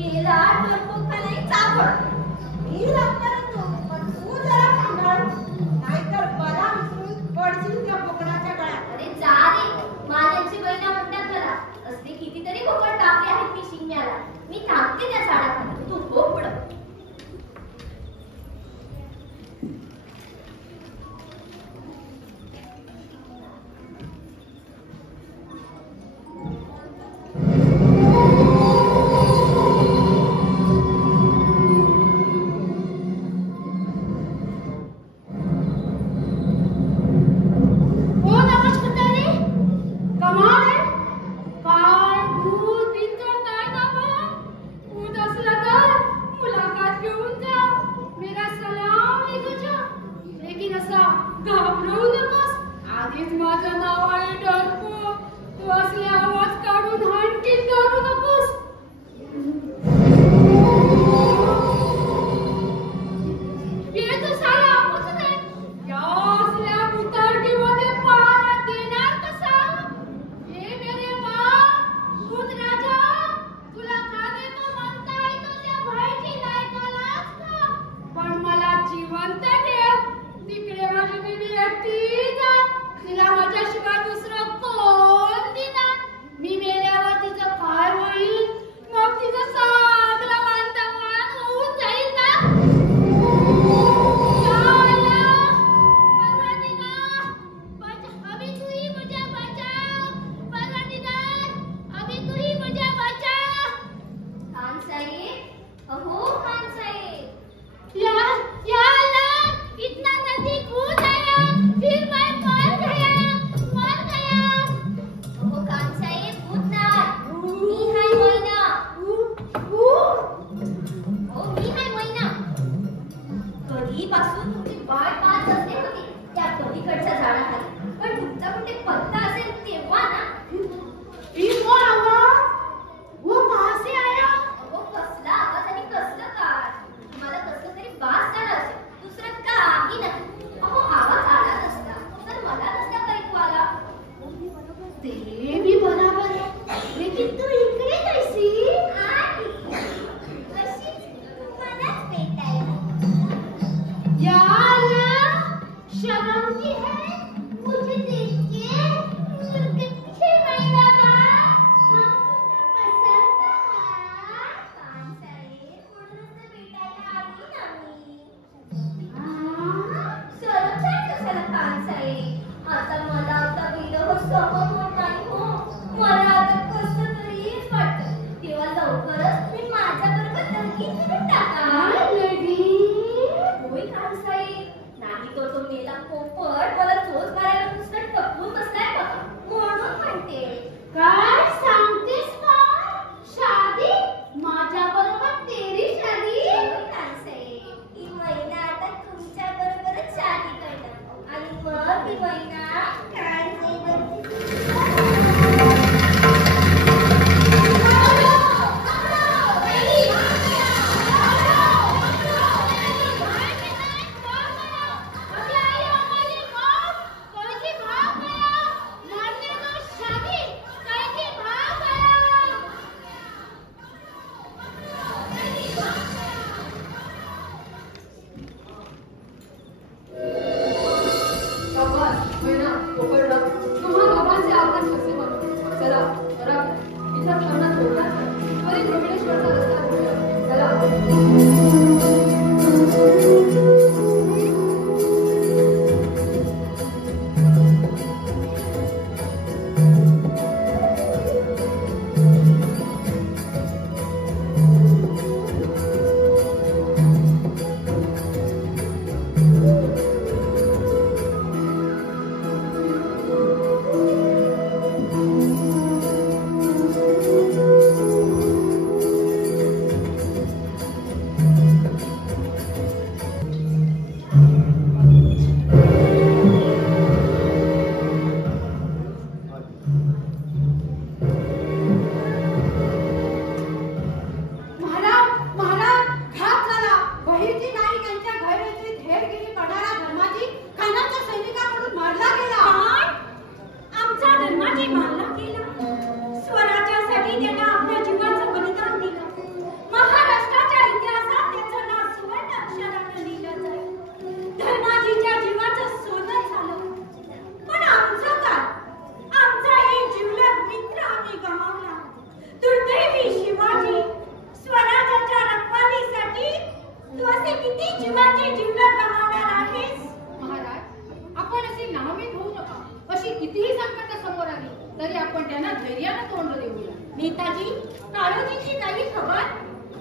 मेला टरकोखाने चापड. मी लागणार तो, पण तू जरा सांभाळ, नाहीतर मला विसरून पडशील त्या बोकडाच्या गळ्यात. अरे जा रे, माझ्याची बहिणा म्हणतात मला. असले कितीतरी बोकड टाकले आहेत मी शिंग्याला. मी टाकते त्या झाडाखाली, तू हो पुढं.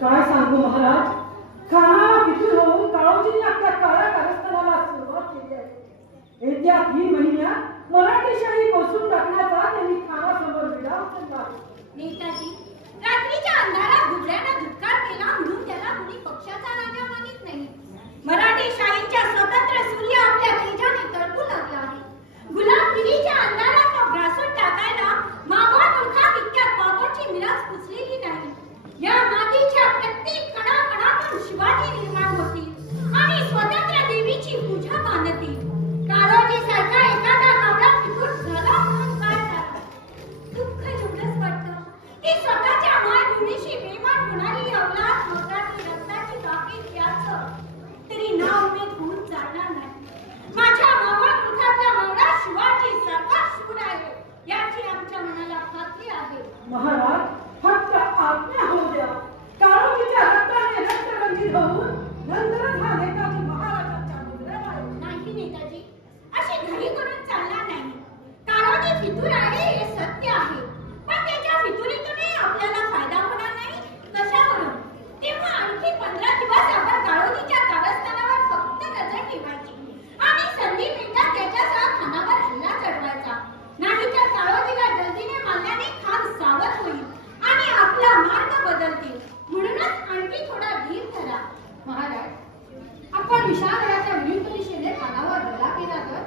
काय सांगू महाराज, खानाला फितूर होऊन काळोजींनी आपल्या काळ्या कारस्थानाला सुरुवात केली आहे. येत्या 3 महिन्यात मराठी शाही कोसून टाकण्याचा त्यांनी खानासमोर विडा उचलला. नेताजी, रात्रीच्या अंधारात गुजऱ्याला धुतकार केला म्हणून त्याला कुणी पक्षाचा राजा मानित नाही. मराठी शाहींच्या स्वतंत्र सूर्य आपल्या तेजाने तळपू लागला आहे. गुलामगिरीच्या अंधारात तो ग्रासून टाकायला मागवा मुलखात इतक्या बाबरची मिराज पुचलेली नाही. या मातीच्या प्रत्येक कणाकणातून शिवाजी निर्माण होतील आणि स्वतंत्र देवीची पूजा मानतील. काळोजी सारखा एखादा कावळा फिकूट झाला म्हणून काय झालं? दुःख एवढंच वाटतं की स्वतःच्या मायभूमीशी बेमान होणारी अवलाद स्वतःची रक्ताची गाठी घ्यायचं तरी नाव मी होऊन चालणार नाही. माझ्या मावळ मुखातला मावळा शिवाजी सारखा शूर आहे याची आमच्या मनाला खात्री आहे. महाराज, फक्त आज्ञा होऊ द्या. काळोजीच्या रक्ताने रक्तरंजित होऊन नंतरच हा नेताजी महाराजांच्या मुद्रेत आहे. नाही नेताजी, अशी घाई करून चालणार नाही. काळोजी फितूर आहे हे सत्य आहे, पण त्याच्या फितुरीतूनही आपल्याला फायदा होणार नाही. कशावरून? तेव्हा आणखी 15 दिवस आपण काळोजीच्या कारस्थानावर फक्त नजर ठेवायची आणि संधी मिळताच त्याच्यासह खानावर हल्ला चढवायचा. नाहीतर काळोजीला जल्दीने मारल्याने खान सावध होईल आणि आपला मार्ग बदलतील. म्हणूनच आणखी थोडा धीर धरा. महाराज, आपण विशाळगडाच्या विरुद्ध दिशेने खानावर हल्ला केला तर?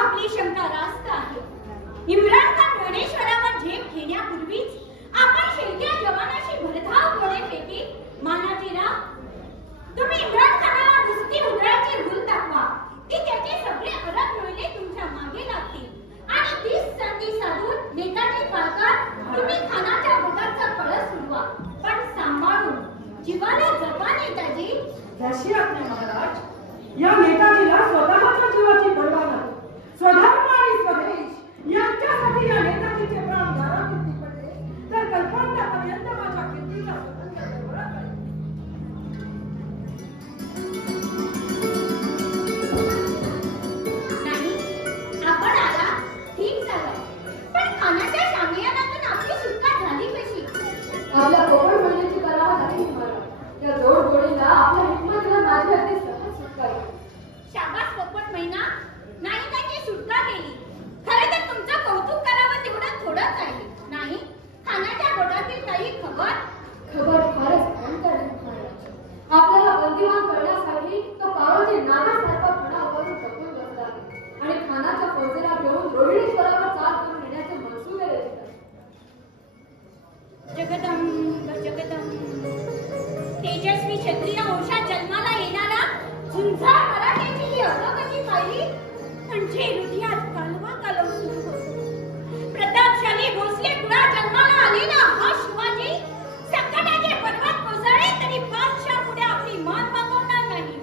आपली शंका रास्त आहे. इम्रान खान रणेश्वरावर झेप घेण्यापूर्वीच आपण शेवट्या जवानाशी भरधाव गोळे फेकी. मानाजीराव, तुम्ही इम्रान खानाला नुसती उधळाची भूल दाखवा की त्याचे सगळे अरब मिळले तुमच्या मागे लागतील आणि तीच संधी साधून नेताजी पालकर तुम्ही खानाच्या बोटाचा कळस उडवा, पण सांभाळून, जीवाला जपा नेताजी. जशी आज्ञा महाराज. या नेताजीला स्वतःच्या जीवाची पर्वा नाही. स्वधर्म आणि स्वदेश यांच्यासाठी या नेताजीचे प्राण दारावरती पडले तर कल्पांतापर्यंत माझ्या कीर्तीचा स्वतंत्र दरबार आहे. नाही, आपण आला ठीक झालं, पण खानाच्या शामियानातून आपली सुटका झाली कशी? आपल्या कोकण महिन्याची करावा झाली महाराज. या जोड गोळीला आपल्या हिकमतीला माझी अगदी सहज सुटका आहे. शाबास पोपट महिना, नाही त्याची सुटका केली. खरे तर तुमचं कौतुक करावं तेवढं थोडंच आहे. नाही, खानाच्या बोटातील काही खबर फारच भयंकर आहे महाराज. आपल्याला बंदिवान करण्यासाठी तो काळोजी नागासारखा फणा उभारून जपून बसला आहे आणि खानाच्या फौजेला घेऊन रोहिणेश्वरावर चाल करून नेण्याचे मनसुबे रचित आहे. जगदंब जगदंब, तेजस्वी क्षत्रिय वंशात जन्माला येणारा झुंजार मराठ्याची ही अवकाशी पाहिली म्हणजे हृदयात कालवा कालव सुरू होतो. प्रतापशाली भोसले कुळात जन्माला आलेला हा शिवाजी संकटाचे पर्वत कोसळले तरी बादशाह पुढे आपली मान मागवणार नाही.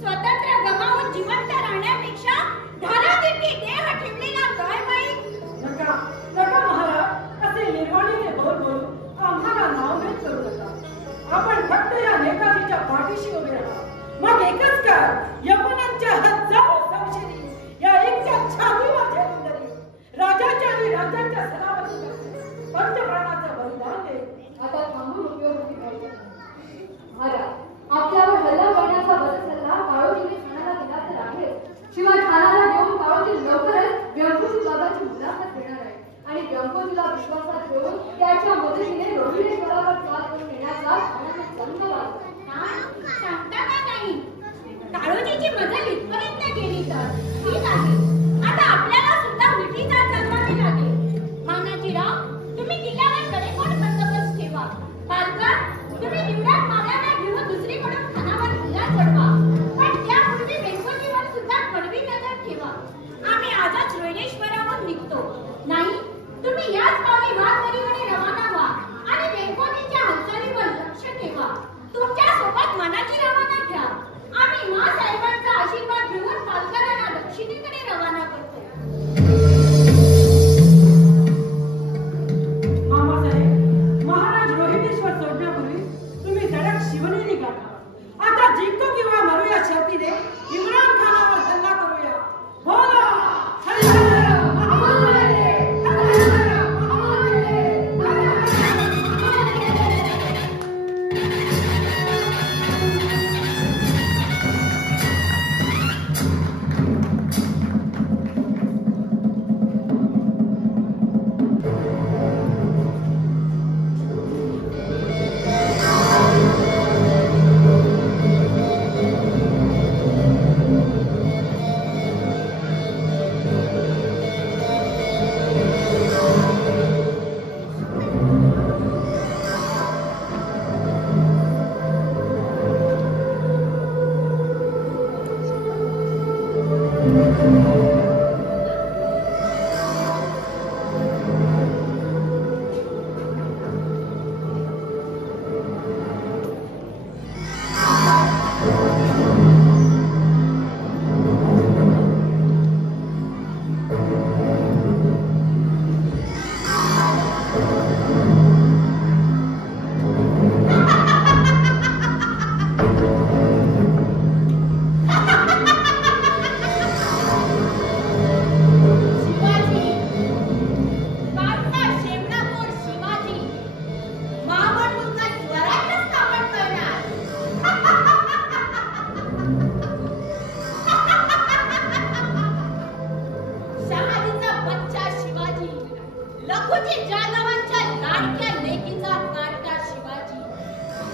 स्वतंत्र गमावून जिवंत राहण्यापेक्षा धारातीर्थी देह ठेवलेला गायबाई. नका नका महाराज, असे निर्वाणीने बोलून आम्हाला नाव भेट करू नका. आपण फक्त या नेताजीच्या पाठीशी उभे राहा. मग एकच काय, यमुनांच्या हजारो संशयी या एकच्या छातीवर झेलून धरी राजाच्या आणि राज्याच्या सलामती पंचप्राणाचं बलिदान दे. आता थांबून उपयोग नाही. महाराज, आपल्यावर हल्ला करण्याचा बदसल्ला काळोजीने खानाला दिला तर आहे. शिवाय खानाला घेऊन काळोजी लवकरच व्यंकोजी बाबाची मुलाखत घेणार आहे आणि व्यंकोजीला विश्वासात ठेवून त्याच्या मदतीने रोहिणेश्वरावर चाल करून नेण्याचा खानाने संकल्प लावला. सांगता का नाही? काळोजीची मदत इथपर्यंत गेली तर ठीक आहे. आता आपल्याला सुद्धा मिठीचा जन्मावी लागेल. मानाजीराव, तुम्ही किल्ल्यावर कडेकोट बंदोबस्त ठेवा. पालकर, तुम्ही निवडक मावळ्याला घेऊन दुसरीकडून खानावर हल्ला चढवा. पण त्यापूर्वी वेंकोजीवर सुद्धा कडवी नजर ठेवा. आम्ही आजच रोहिणेश्वरावर निघतो. नाही, तुम्ही याच पावली वाघनदीकडे रवाना व्हा आणि वेंकोजीच्या हालचालीवर लक्ष ठेवा. तुमच्या सोबत मानाची रवाना घ्या. आम्ही मा साहेबांचा आशीर्वाद घेऊन पालकरांना दक्षिणेकडे रवाना करतो. मामासाहेब, महाराज रोहिणेश्वर सोडण्यापूर्वी तुम्ही धडक शिवनेरी गाठा. आता जिंकतो किंवा मरू या शर्तीने इम्रान खानावर हल्ला करूया. बोला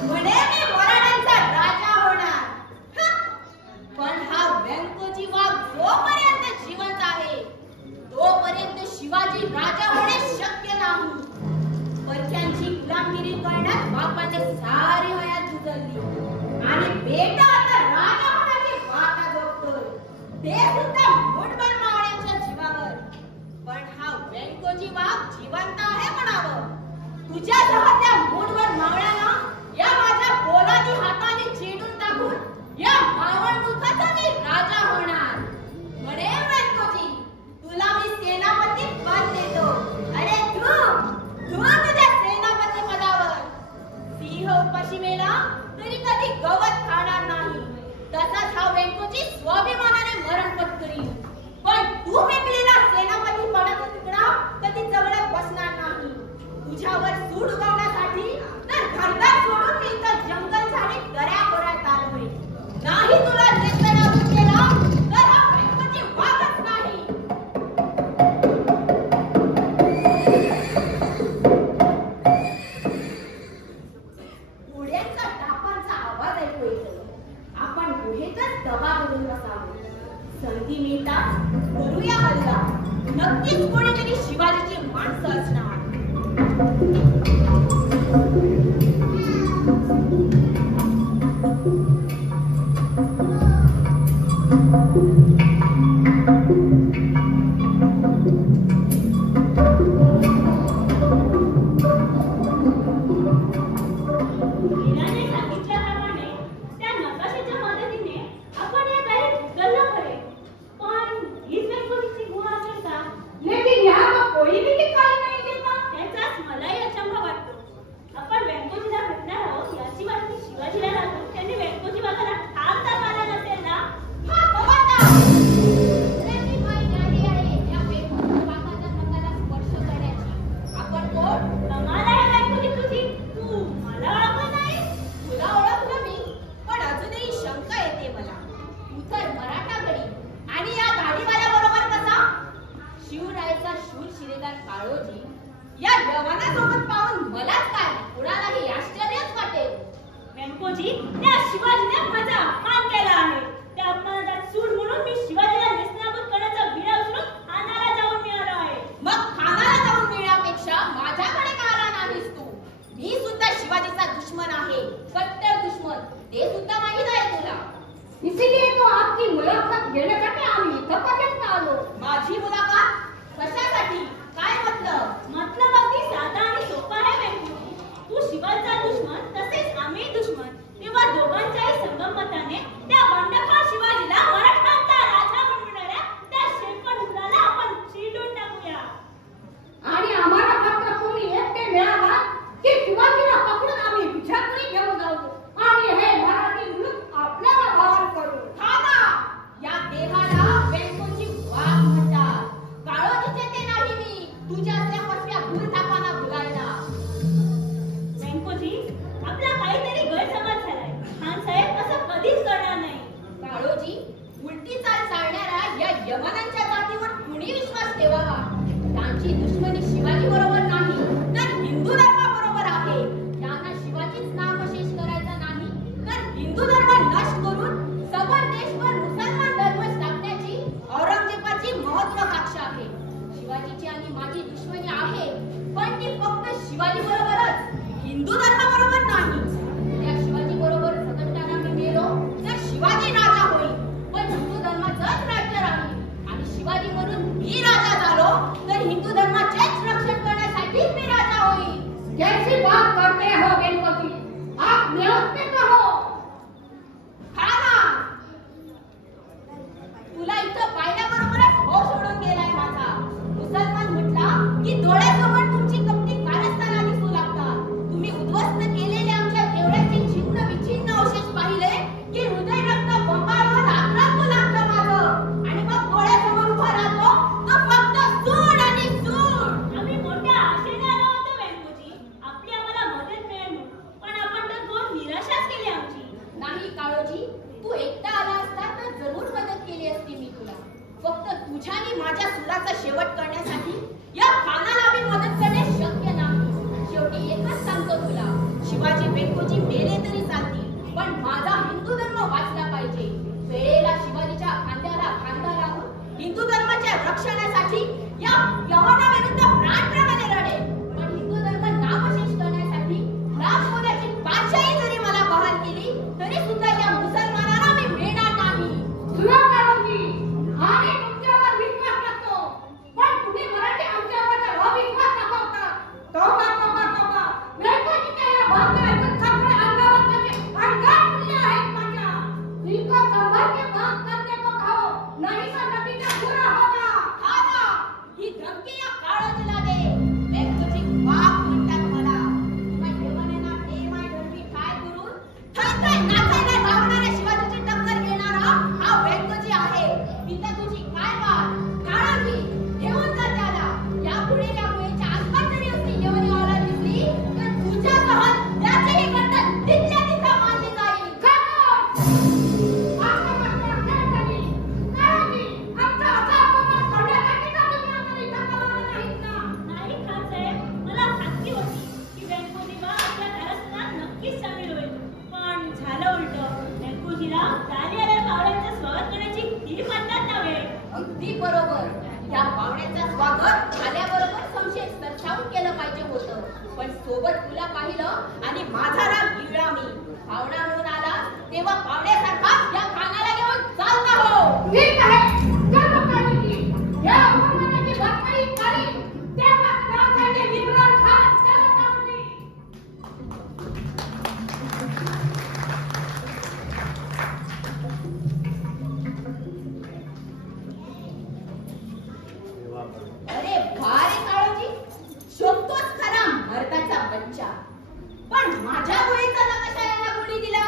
म्हणे मी मराठ्यांचा राजा होणार. पण हा व्यंकोची वाघ जोपर्यंत जिवंत आहे तोपर्यंत शिवाजी राजा होणे शक्य नाही. परक्यांची गुलामगिरी करण्यात बापाने सारी हयात गुजरली आणि बेटा आता राजा होण्याची वाटा बघतोय, ते सुद्धा मुठभर मावळ्यांच्या जीवावर. पण हा व्यंकोची वाघ जिवंत आहे म्हणावं. तुझ्यासह त्या मुठभर मावळ्याला या माझ्या पोलादी हाताने चिडून टाकून या मावळ दुखाचा मी राजा होणार. म्हणे व्यंकोजी, तुला मी सेनापती पद देतो. अरे तू तुझ्या सेनापती पदावर सिंह उपाशी मेला तरी कधी गवत खाणार नाही, तसाच हा व्यंकोजी स्वाभिमानाने मरण पत्करील. पण तू विकलेला सेनापती पदाचा तुकडा कधी जवळच बसणार नाही. तुझ्यावर सूड उगवण्यासाठी तर घरदार सोडून मी इथं जंगल झाडी दऱ्या खोऱ्यात आलोय. नाही तुला नेत्रनाबूद केला तर हा व्यंकोजी वाघच नाही. घोड्यांचा टापांचा आवाज ऐकू येतो. आपण गुहेतच दबा करून बसावं. संधी मिळताच करूया हल्ला. नक्कीच कोणीतरी शिवाजीची माणसं असणार. लेकिन यहाँ तो कोई भी दिखाई नहीं देता. त्याचाच मलाही अचंबा वाटतो. आपण व्यंकोजीला भेटणार आहोत याची बातमी शिवाजीला लागून त्यांनी व्यंकोजी बाबाला ठार तर मारला नसेल ना. हा कमाता. ती बाई गाडी आहे त्या व्यंकोजी बाबाच्या अंगाला स्पर्श करण्याची. आपण कोण? कमाल आहे व्यंकोजी तुझी. तू मला ओळखलं नाही. तुला ओळखलं मी, पण अजूनही शंका येते मला. तू तर मराठा गडी आणि या गाडीवाल्या बरोबर कसा? शिवरायाचा शूर शिरेदार काळोजी या यवनासोबत पाहून मलाच काय कुणालाही आश्चर्यच वाटेल. व्यंकोजी, त्या शिवाजीने माझा अपमान केला आहे. त्या अपमानात सूड म्हणून मी शिवाजीला नेस्तनाबूद करण्याचा विडा उचलून खानाला जाऊन मिळालो आहे. मग खानाला जाऊन मिळण्यापेक्षा माझ्याकडे का आला नाहीस तू? मी सुद्धा शिवाजीचा दुश्मन आहे, कट्टर दुश्मन. ते सुद्धा माहीत आहे तुला. इसीलिए तो आपकी मुलाकात घेण्यासाठी आम्ही इथं पर्यंत आलो. माझी मुलाकात कशासाठी? काय मतलब? मतलब अगदी साधा आणि सोपा आहे व्यंकोजी. तू शिवाजीचा दुश्मन तसेच आम्ही दुश्मन. तेव्हा दोघांच्याही संगमताने त्या बंडखोर शिवाजीला मराठ्यांचा राजा म्हणणाऱ्या त्या शेरपण हुकराला आपण चिरडून टाकूया. आणि आम्हाला फक्त तुम्ही एकटे मिळाला की शिवाजीला पकडून आम्ही बिछातरी घेऊन जाऊ आणि हे मराठी मुलूक आपल्याला धारण करू. खाना या देहाला व्यंकोजी वाघ म्हणतात. काळोजीचे ते नाही मी तुझ्यातल्या फसव्या भूलथापांना भुलायला. व्यंकोजी, आपला काहीतरी गैरसमज झालाय. खान साहेब असं कधीच करणार नाही. काळोजी, उलटी चाल चालणाऱ्या या यवनांच्या जातीवर कुणी विश्वास ठेवावा? त्यांची दुश्मनी शिवाजी बरोबर नाही तर हिंदू धर्माबरोबर आहे. त्यांना शिवाजीच नामशेष करायचा नाही तर हिंदू धर्म नष्ट करून सबळ देशभर मुसलमान धर्म स्थापण्याची औरंगजेबाची महत्वाकांक्षा आहे. शिवाजीची आणि माझी दुश्मनी आहे, पण ती फक्त शिवाजी बरोबरच, हिंदू धर्माबरोबर नाही. त्या शिवाजी बरोबर झगडताना मी मेलो तर शिवाजी राजा होईल, पण हिंदू धर्माचंच राज्य राहील. आणि शिवाजी म्हणून मी राजा झालो तर हिंदू धर्माचेच रक्षण करण्यासाठी मी राजा होईल. कैसी बात करते हो व्यंकोजी? आप निहत्ते कहो. खाना, तुला इथं पाहिल्याबरोबरच हो सोडून गेलाय माझा. मुसलमान म्हटला की डोळ्यासमोर तुमची कपटी कारस्थाना दिसू लागतात. तुम्ही उद्ध्वस्त केलेले आमच्या देवळाचे छिन्न विछिन्न अवशेष पाहिले की हृदय रक्त बंबाळून आक्रांत लागतं माझं. आणि मग डोळ्यासमोर उभा राहतो तो फक्त सूड आणि सूड. आम्ही मोठ्या आशेने आलो होतो व्यंकोजी, आपली आम्हाला मदत मिळेल म्हणून. पण आपण तर दोन निराशाच केली आमची. नाही काळोजी, तू एकटा आला असता तर जरूर मदत केली असती मी तुला. फक्त तुझ्या आणि माझ्या सुराचा शेवट करण्यासाठी या खानाला मी मदत करणे शक्य नाही. शेवटी एकच सांगतो तुला, शिवाजी व्यंकोजी मेले काय नाचायला लावणाऱ्या शिवाजीची टक्कर घेणारा हा व्यंकोजी आहे. पिता तुझी काय बात काळाची घेऊन जा त्याला. यापुढे या मुलीच्या आसपास जरी असली येवनीवाला दिसली तर तुझ्या गहन त्याचेही गर्दन तिथल्या तिथं मानली जाईल. नाही खानसाहेब, मला खात्री होती की व्यंकोजीबा आपल्या घरात नक्कीच सामील होईल. पण झालं उलटं. व्यंकोजीला दारी आलेल्या पाहुण्यांचं स्वागत करण्याची ही पद्धत नव्हे. अगदी बरोबर. या पाहुण्याचं स्वागत झाल्याबरोबर संशय सरसावून केलं पाहिजे होतं. पण सोबत तुला पाहिलं आणि माझा राग गिळला मी. पाहुणा म्हणून आला तेव्हा पाहुण्यासारखा या कानाला घेऊन चालता हो. ठीक आहे. अरे भारे काळोजी, शोधतोच खरा मर्दाचा बच्चा. पण माझ्या मुलीचा नकाशा यांना कोणी दिला?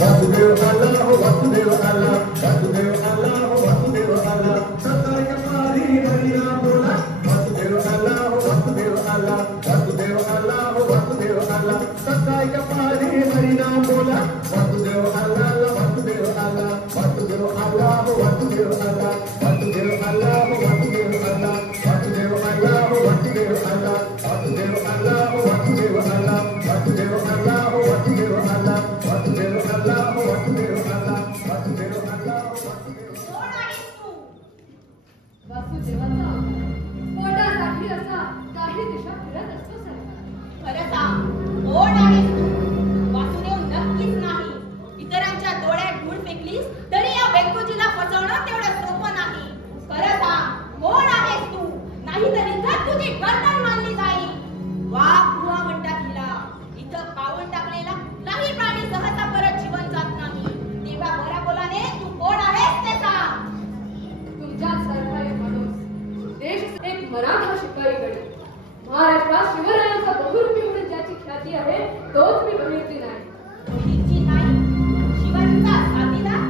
वासुदेव आला हो वासुदेव आला, वासुदेव आला हो वासुदेव आला, सकाळी पारी हरिया बोला. वासुदेव आला हो वासुदेव आला, वासुदेव आला हो वासुदेव आला, सकाळी पारी हरिया बोला. वासुदेव आला वासुदेव आला, वासुदेव आला हो वासुदेव आला, वासुदेव आला हो वासुदेव आला, वासुदेव आला हो वासुदेव आला, वासुदेव आला हो वासुदेव आला, वासुदेव आला हो वासुदेव आला, वासुदेव आला हो वासुदेव आला, वासुदेव आला हो वासुदेव. कोण आहेस तू? वासुदेवाचा पोटासाठी असा काही दिशा फिरत असतो सरकार. खरं सांग, कोण आहेस तू? वासुदेव नक्कीच नाही. इतरांच्या डोळ्यात धूळ फेकलीस तरी या व्यंकोजीला फसवणं तेवढं सोपं नाही. खरं सांग, कोण आहेस तू? नाहीतर इथं तुझी गर्दन मानली जाईल. वाघ बुवा म्हणतात हिला. इथं पाऊल टाकलेला काही प्राणी सहसा परत जीवन जात नाही. तेव्हा बऱ्या बोलाने तू कोण आहेस ते सांग. तुमच्यासारखा एक माणूस देश एक मराठा शिपाई गडी महाराष्ट्रात शिवरायांचा बहुरूपी म्हणून ज्याची ख्याती आहे तोच मी बघितली नाही. बहिरची नाही, शिवाजीचा साथीदार.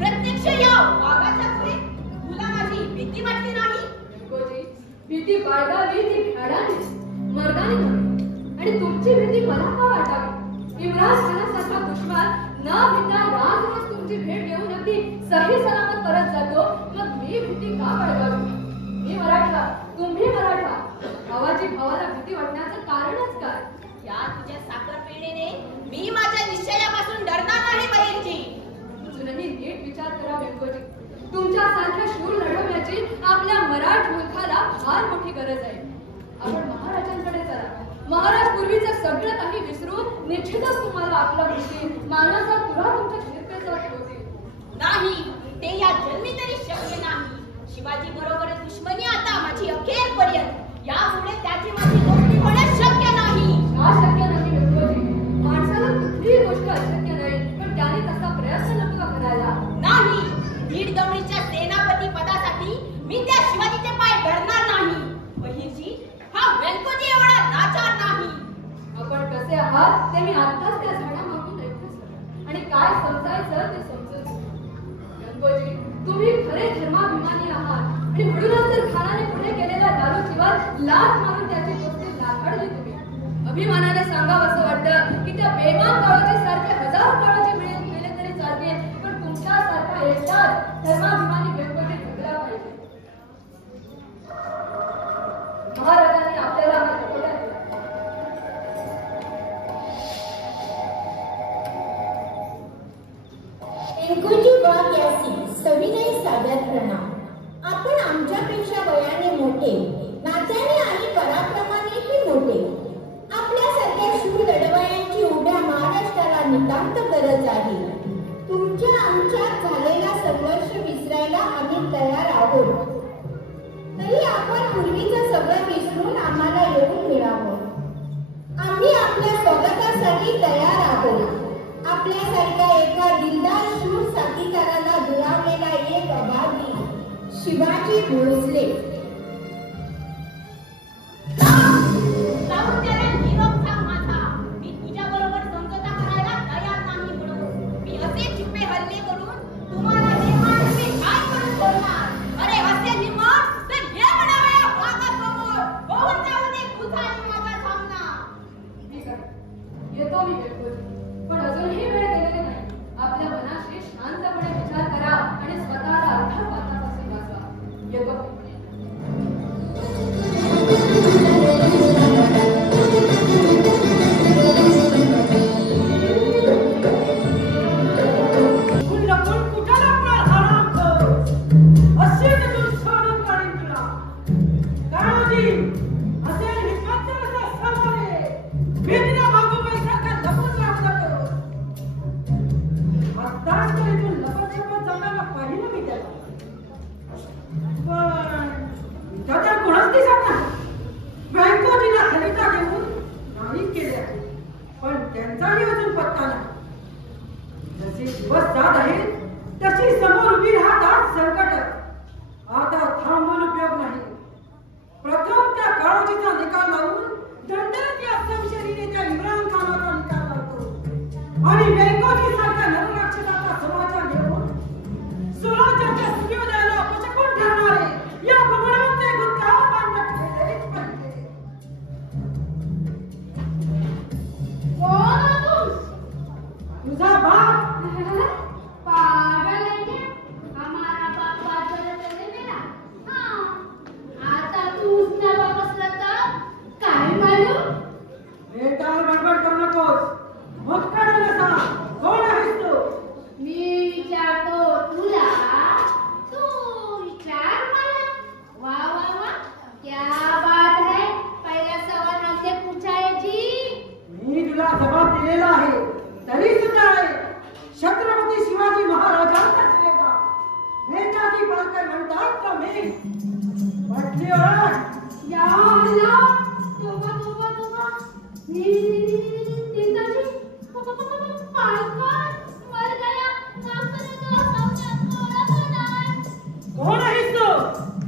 प्रत्यक्ष या वाघाच्या पुढे तुला माझी भीती वाटली नाही? व्यंकोजी, भीती बाळगावी ती भ्याडाने मर्दाने नव्हे. आणि तुमची भीती मला का वाटावी? युवराज खानासारखा दुश्मन न भिता राज तुमची भेट घेऊन अगदी सही सलामत परत जातो. मग मी भीती का बाळगावी? मी मराठा, तुम्ही मराठा. भावाची भावाला भीती वाटण्याचं कारणच काय? या तुझ्या साखरपेढीने मी माझ्या निश्चयापासून डरणार नाही बहिरजी. अजूनही नीट विचार करा व्यंकोजी. तुमच्यासारख्या शूर लढवण्याची आपल्या मराठ मुलखाला फार मोठी गरज आहे. आपण महाराजांकडे चला. महाराज पूर्वीचं सगळं काही विसरून निश्चितच तुम्हाला आपला मुलगी मानाचा तुरा तुमच्या शिरपेचावर ठेवतील. नाही, ते या जन्मी तरी शक्य नाही. शिवाजी बरोबर दुश्मनी आता माझी अखेरपर्यंत. यामुळे त्याची माझी गोष्टी होणं शक्य नाही. का शक्य नाही व्यंकोजी? माणसाला कुठलीही गोष्ट अशक्य नाही, पण त्याने तसा प्रयत्न नको का करायला? नाही, भीड गवळीच्या सेनापती पदासाठी मी त्या शिवाजीचे पाय धरणार नाही. बहिरजी, हा व्यंकोजी एवढा नाचार नाही. आपण कसे आहात ते मी आत्ताच त्या झाडामागून ऐकलं आणि काय समजायचं ते समजून व्यंकोजी, तुम्ही खरे धर्माभिमानी आहात आणि म्हणूनच तर खानाने पुढे केलेल्या दारूचीवर लाथ मारून त्याची गोष्टी लाथाडली तुम्ही. अभिमानाने सांगावं असं वाटतं की त्या बेमान काळोजी सारखे हजारो काळोजी मिळेल तरी चालते, पण तुमच्यासारखा एकटाच धर्माभिमानी व्यंकोजी जगला पाहिजे. महाराजांनी आपल्याला हा धडा दिला. व्यंकोजी वाघ यासी सविनय सादर प्रणाम. आपण आमच्यापेक्षा वयाने मोठे, नात्याने आणि पराक्रमानेही मोठे. आपल्यासारख्या शूर लढवयांची उभ्या महाराष्ट्राला नितांत गरज आहे. तुमच्या आमच्यात झालेला संघर्ष विसरायला आम्ही तयार आहोत. तरी आपण पूर्वीचं सगळं विसरून आम्हाला येऊन मिळावं. आम्ही आपल्या स्वागतासाठी तयार आहोत. आपल्यासारख्या एका दिलदार शूर साथीदाराला दुरावलेला एक अभागी शिवाजी भोसले. जाऊन त्याला निरोप सांग माझा. मी तुझ्याबरोबर समझोता करायला तयार नाही म्हणून. मी असे छुपे हल्ले करून तुम्हाला निर्माण मी काय करून बोलणार. अरे असे निर्माण तर घे म्हणावे या भागासमोर. होऊन जाऊ दे तुझा आणि माझा सामना. ठीक आहे, येतो मी बिलकुल. पण अजूनही वेळ गेलेली नाही. आपल्या मनाशी शांतपणे विचार करा आणि स्वतःला अर्धा पातापासून वाचवा. येतो मी. त्यांचाही अजून पत्ता नाही. जसे दिवस जात आहेत तशी समोर उभी राहतात संकट. आता थांबून उपयोग नाही. प्रथम त्या काळोजीचा निकाल लावून दंडरत या संशयीने त्या इम्रान खानाचा निकाल लावतो आणि वेंकोजी सारख्या नरराक्षसाचा समाचार घेऊन स्वराज्याच्या सूर्योदयाला पचकून ठरणारे या भुवनांचे भूतकाळ मांडत गेलेच पाहिजे. तुझा बाप पागल है क्या? हमारा बाप बात गलत है मेरा. हाँ, आता तू उसना बाप असला तर काय मालूम? बेटा बडबड करू नकोस. मुतकडे सांग, कोण आहेस तू? मी विचारतो तुला, तू विचार मला. वा वा वा, क्या बात है. पहिला सवाल हमसे पूछा है जी. मी तुला जबाब दिलेला आहे तरी सुद्धा आहे. छत्रपती शिवाजी महाराजांचा श्रेयका नेताजी पालकर म्हणतात का मी म्हटली ओळख. या अल्लाह, तोबा तोबा तोबा. नेताजी पालकर मर गया. माफ करो तो हमने ओळख होणार. कोण आहेस तू?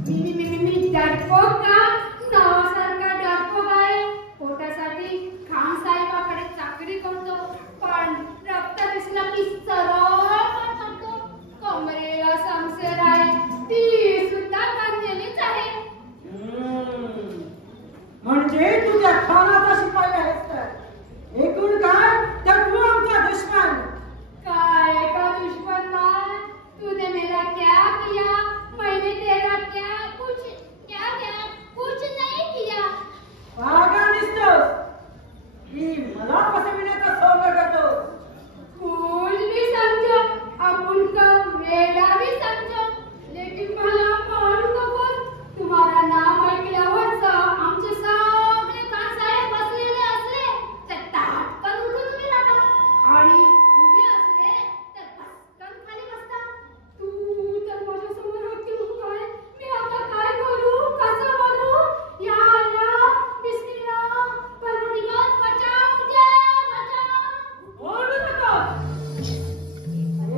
मी डरपोक का? नावासारखा डरपोक आहे. पोटासाठी खानसाहेबाकडे चाकरी करतो. पण रक्त दिसलं की सरळ पटतो. कमरेला समसेर आहे, ती सुद्धा बांधलेलीच आहे. म्हणजे तू त्या खानाचा शिपाई आहेस तर एकूण काय तर तू आमचा दुश्मन. काय का दुश्मन मार. तूने मेरा क्या किया? मैंने तेरा कुछ नहीं किया. वागा दिसतोस की मला फसविण्याचा सोंग करतो. कुछ भी समझो, अपन का वेडा भी समझो, लेकिन मला मारू नकोस. तुम्हारा नाम ऐकल्यावर आमचे सगळे खानसाहेब बसलेले असले तर ताटकन उठून उभे राहतात आणि उभे असले तर पटकन खाली बसतात. तू तर माझ्या समोर होती काय? मी आता काय करू? कसं बोलू? या अल्लाह, बिस्मिल्लाह, परवरदिगार बचाव मुझे, बचाव. बोलू नकोस.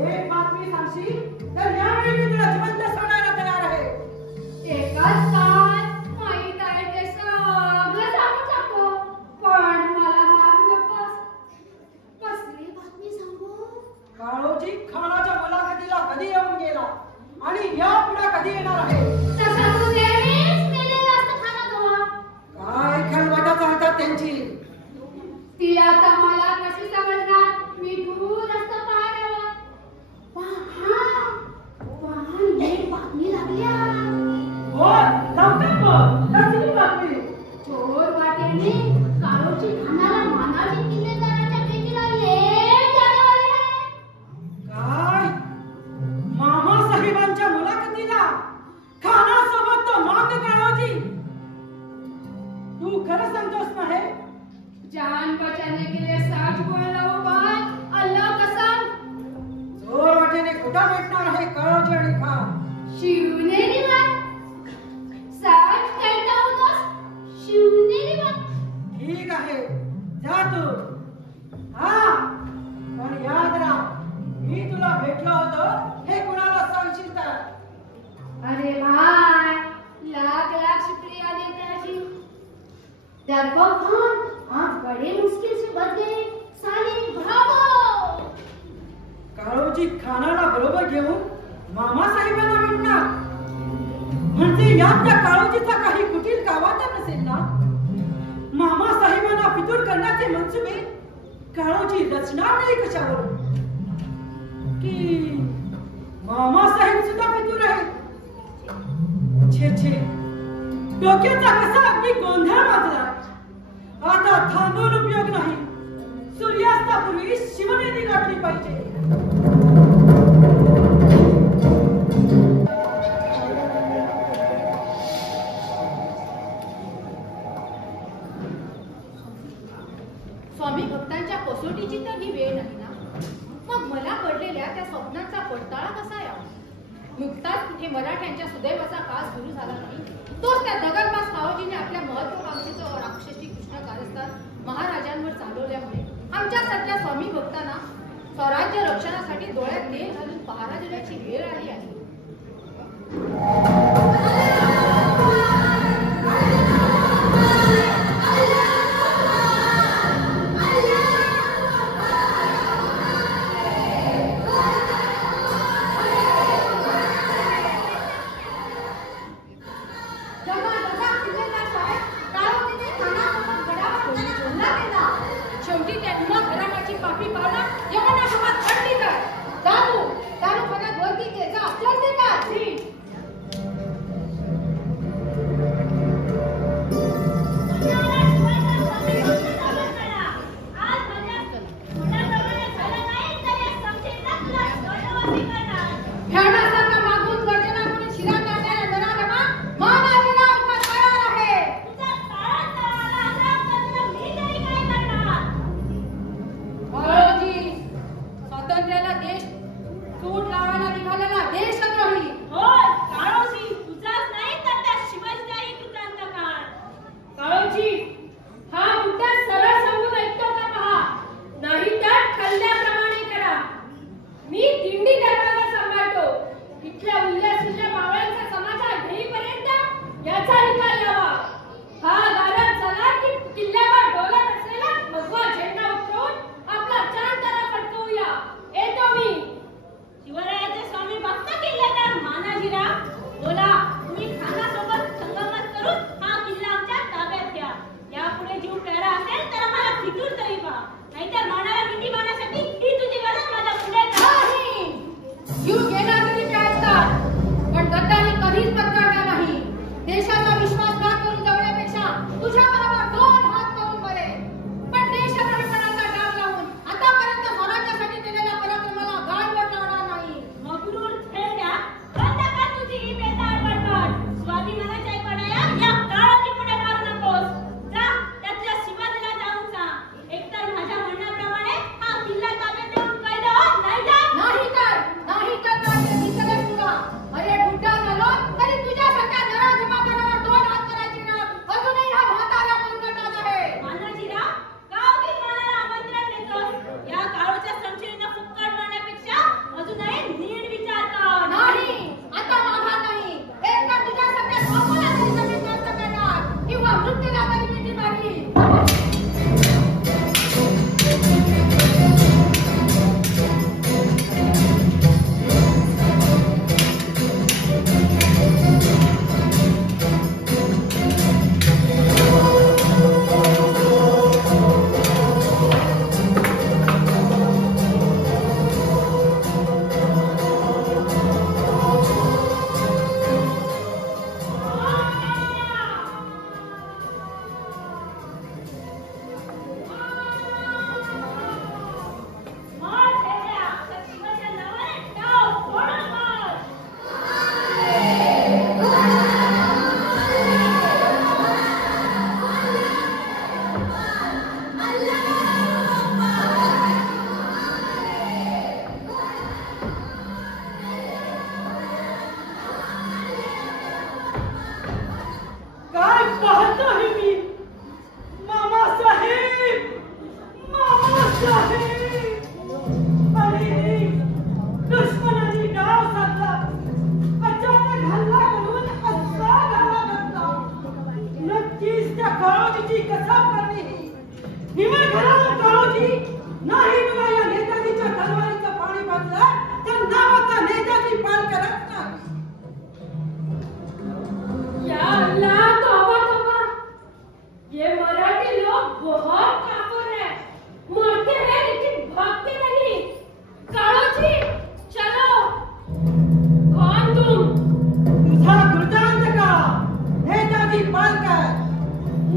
एक बातमी सांगशील तर यावेळी मी तुला जिवंत सोडायला तयार आहे. एकच काय माहित आहे ते सगळं सांगू शकतो, पण मला मारू नकोस. कसली बातमी सांगू? काळोजी खानाच्या मुलाखतीला कधी येऊन गेला आणि यापुढे कधी येणार आहे? तसा तू नेहमीच गेलेला असतो खानाजवळ. काय खलवाटा चालतात त्यांची. ती आता मला कशी समजणार? मी दूर असतो पाहायला. वाहन एक बातमी लागल्या. बोल लवकर बोल. कसली बातमी? चोर वाटेने काळोजी खानाला मानाजी किल्लेदाराच्या भेटीला लेट जाणवले आहे. काय मामा साहेबांच्या मुलाखतीला खानासोबत तो माग काळोजी. तू खरं सांगतोस ना हे? जान बचाने के लिए सच बोल रहा हूँ बात. अल्लाह कसम. चोर वाटेने कुठं भेटणार आहे काळोजी आणि खान? शिवनेरी वर. सच कहता हूँ दोस्त, शिवनेरी वर. ठीक आहे जा तू. हा पण याद राख, मी तुला भेटलो होतो हे कुणाला सांगशील तर. अरे यात त्या काळोजीचा काही कुटील कावा तर नसेल ना? मामा साहेबांना फितूर करण्याचे मनसुबे काळोजी रचणार नाही कशावर? की मामा साहेब सुद्धा फितूर आहेत? छे छे, डोक्याचा कसा अगदी गोंधळ माजला. आता थांबून उपयोग नाही. सूर्यास्तापूर्वी शिवनेरी गाठली पाहिजे. स्वामी भक्तांच्या कसोटीची तर ही वेळ नाही ना. मग मला पडलेल्या त्या स्वप्नाचा पडताळा कसा यावा? नुकताच तिथे मराठ्यांच्या सुदैवाचा काळ सुरू झाला नाही, तोच त्या दगडबाज काळोजीने आपल्या महत्वाकांक्षेचं राक्षसी कृष्ण कारस्थान महाराजांवर चालवल्यामुळे आमच्यासारख्या स्वामी भक्तांना स्वराज्य रक्षणासाठी डोळ्यात तेल घालून पहारा देण्याची वेळ आली आहे.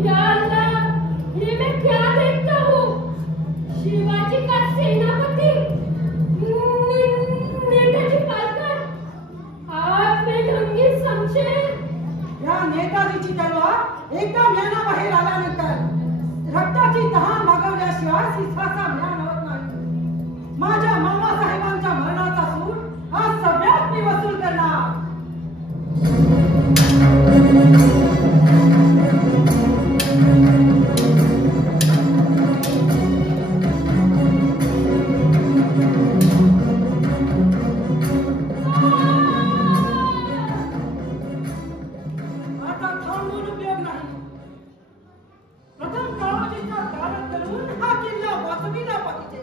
या अल्लाह, ये मैं क्या देखता हूँ? शिवाजी का सेनापति नेताजी पालकर हाथ में ढंगी समशेर. या नेताजीची तलवार एकदम यानाबाहेर आल्यानंतर रक्ताची तहान भागवल्याशिवाय सिसाचा ज्ञान होत नाही. माझ्या मामासाहेबांच्या मरणाचा सूड आज सगळ्यात मी वसूल करणार. आता थांबून उपयोग नाही. प्रथम काळोजीचा दारात करून हा किल्ला वाचविला पाहिजे.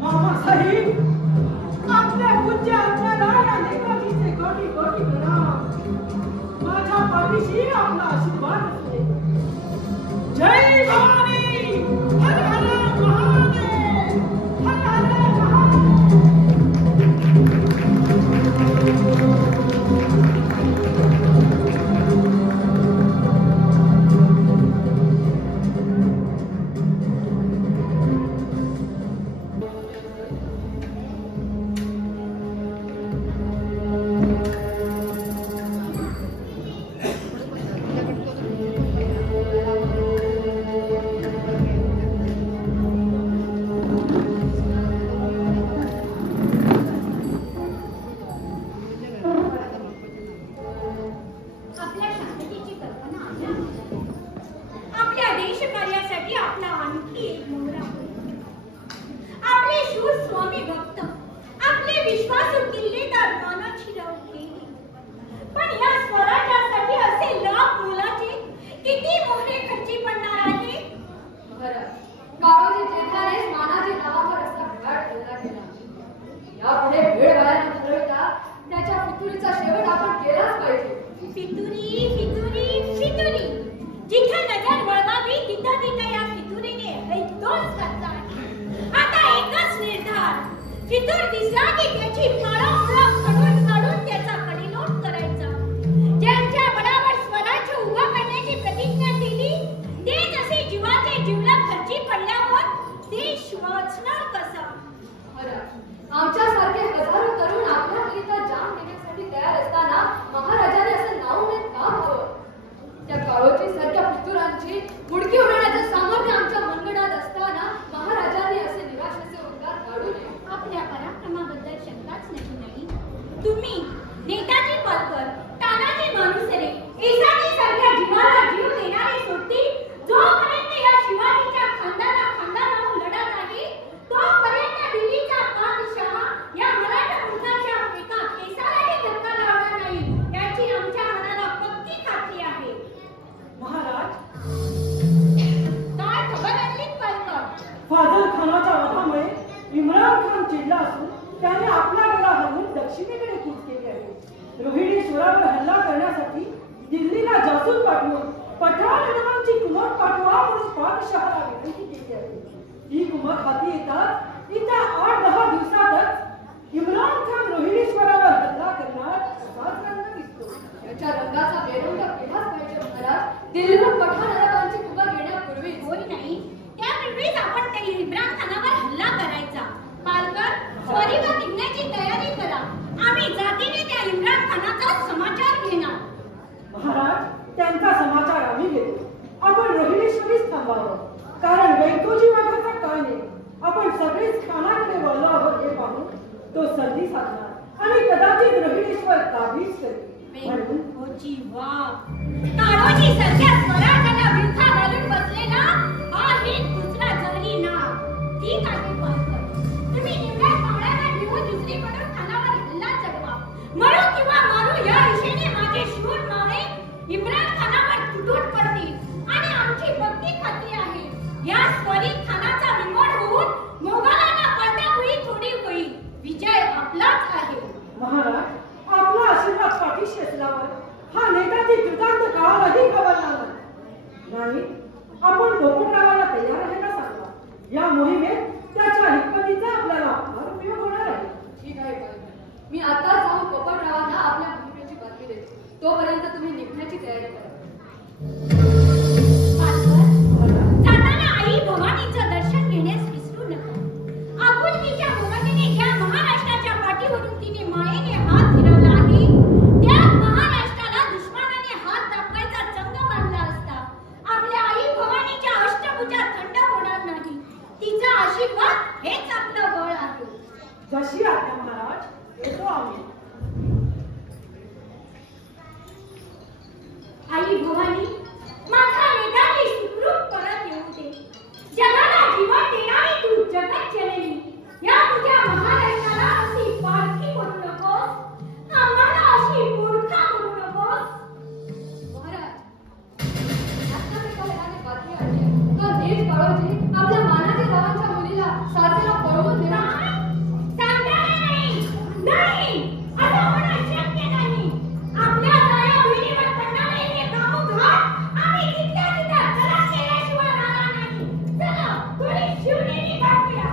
मामासाहेब, आपल्या पूज्य आत्म्याला या नेताजीचे कोटी कोटी प्रणाम. माझ्या पाठीशी आपला आशीर्वाद असू दे. जय भवानी. हर हर महादेव. हर हर महादेव. आपल्या शांततेची कल्पना आल्या. आपल्या देशकार्यासाठी आपला आणखी एक मुलगा होईल. आपले शूर स्वामी भक्त, आपले विश्वासू किल्लेदार मानाची राव केली. पण या स्वराज्यासाठी असे लाख मुलाचे किती मोहरे खर्ची पडणार आहे? महाराज, काळोजी जेठाने मानाजी नावावर असा भयाड हल्ला केला. यापुढे वेळ वाया न घालवता त्याच्या पितुरीचा शेवट आपण केलाच पाहिजे. फितुरी फितुरी फितुरी, जिथे नजर वळवावी तिथं तिथं या फितुरीने ऐकतोच घातला आहे. आता एकच निर्धार, फितूर दिसला की त्याची फळं काढून काढून त्याचा कडेलोट करायचा. ज्यांच्या बडावर स्वराज्य उभा करण्याची प्रतिज्ञा केली तेच असे जीवाचे जिवलग खर्ची पडल्यावर देश वाचणार कसा? महाराज, आमच्यासारखे हजारो तरुण आपल्याकरिता जान देण्यासाठी तयार असताना महाराजाने असं नावमेद का व्हावं? त्या काळोजी सारख्या पितुरांची मुडकी उडवण्याचं सामर्थ्य आमच्या मनगडात असताना महाराजांनी असे निराशेचे उद्गार काढू नये. आपल्या पराक्रमाबद्दल शंकाच नाही. तुम्ही नेताजी पालकर, तानाजी मालुसरे, येसाजी सारख्या जीवाला जीव देणारे सोडती जोपर्यंत या शिवाजीच्या खानदानावर लढत आहे तोपर्यंत दिल्लीचा बादशाह या मराठा मुलाच्या एका केसालाही धक्का लावणार नाही याची आमच्या मनाला पक्की खात्री आहे. महाराज, काय खबर आणली पालकर? फाजल खानाच्या वधामुळे इम्रान खान चिडला असून त्याने आपला गडा हलवून दक्षिणेकडे कूच केली आहे. रोहिणेश्वरावर हल्ला करण्यासाठी दिल्लीला जासूस पाठवून पठाण नावांची कुमक पाठवा म्हणून बादशहाला विनंती केली आहे. ही कुमक हाती येतात येत्या 8-10 दिवसातच इम्रान खान रोहिणेश्वरावर हल्ला करणार असाच रंग दिसतो. याच्या रंगाचा बेरंग केलाच पाहिजे महाराज. दिल्लीहून पठाण अरबांची कुमक येण्यापूर्वी होय नाही, त्यापूर्वीच आपण त्या इम्रान खानावर हल्ला करायचा. पालकर, स्वारीवर निघण्याची तयारी करा. आम्ही जातीने त्या इम्रान खानाचा समाचार घेणार. महाराज, त्यांचा समाचार आम्ही घेतो. आपण रोहिणेश्वरीच थांबावं, कारण वैकोजी वाघाचा काळ नाही. आपण सगळेच खानाकडे वळलो आहोत हे पाहून तो संधी साधणार आणि कदाचित रोहिणेश्वर काबीज करेल. म्हणून वैकोजी वाघ, काळोजी सारख्या स्वराज्याला विळखा घालून बसलेला हा हिंद दुसरा जरी ना. ठीक आहे पालकर, तुम्ही निवडा कावळ्याला घेऊन दुसरीकडून खानावर हल्ला चढवा. मरो किंवा मारू या दिशेने माझे शूर मावे इम्रान खानावर तुटून पडतील आणि आमची पक्की खात्री आहे या स्वरीत खानाचा बिमोड होऊन मोगलांना पडतापुरी थोडी होईल. विजय आपलाच आहे. महाराज, आपला आशीर्वाद पाठीशी असल्यावर हा नेताजी कृतांत काळालाही खबरणार नाही. आपण पोपटरावाला तयार राहायला सांगा. या मोहिमेत त्याच्या हिकमतीचा आपल्याला फार उपयोग होणार आहे. ठीक आहे पालकर, मी आता जाऊन पोपटरावांना आपल्या भूमिकेची बातमी देतो. तोपर्यंत तुम्ही निघण्याची जाण्याची तयारी करा. जाताना आई भवानीचं दर्शन घेण्यास विसरू नका. आपुलकीच्या भूमिकेने ज्या महाराष्ट्राच्या पाठीवरून तिने मायेने हात फिरवला आहे, त्या महाराष्ट्राला दुश्मनाने हात दाखवायचा चंग बांधला असता आपल्या आई भवानीच्या अष्टभुजा थंड होणार नाही. तिचा आशीर्वाद हेच आपलं बळ आहे. जशी आज्ञा महाराज, येतो आम्ही. आई भवानी, माझा नेताजी सुखरूप परत येऊ दे. जगाला जीवन देणारी तू जगत जननी, या तुझ्या महाराष्ट्राला अशी पारखी करू नकोस, आम्हाला अशी मूर्खा करू नकोस. महाराज, आता एका वेळाने बातमी आली तर नीट काळोजी आपल्या मानाच्या गावांच्या मुलीला सासऱ्याला पळवून देणार. सांगताना नाही, नाही, असं होणं शक्य नाही. आपल्या दया बहिणीवर पडणारे हे कामोघाट आम्ही तिथल्या तिथं जरा केल्याशिवाय राहणार नाही. चला, थोडी शिवनेरी काढूया.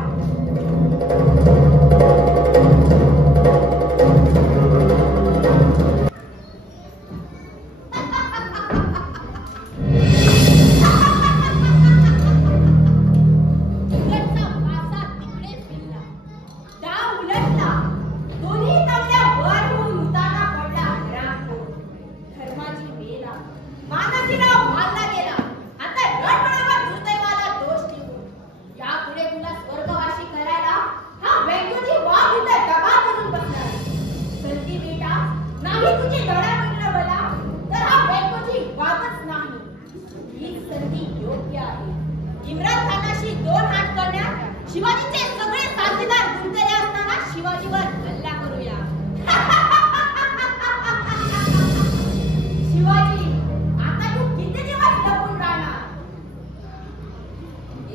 तिकडचा वासा तिकडे फिरला, डाव उलटला, दोन्ही तांब्या वर होऊन उतारा पडला घरात. धर्माची वेला, मानसीला मारला गेला. आता रणबळावर दुर्दैवाला दोष ठेवून यापुढे तुला स्वर्गवासी करायला हा व्यंगोजी वाघ इथं डबा करून बसला. संधी बेटा, नाही तुझे डोळ्या मिळणं बला, तर हा व्यंगोजी वाघच नाही. ही संधी योग्य आहे. इम्रान खानाशी दोन हात करण्यात शिवाजीचे सगळे साथीदार गुंतलेले असताना शिवाजीवर हल्ला करूया. शिवाजी, आता तू किती दिवस लपून राहणार?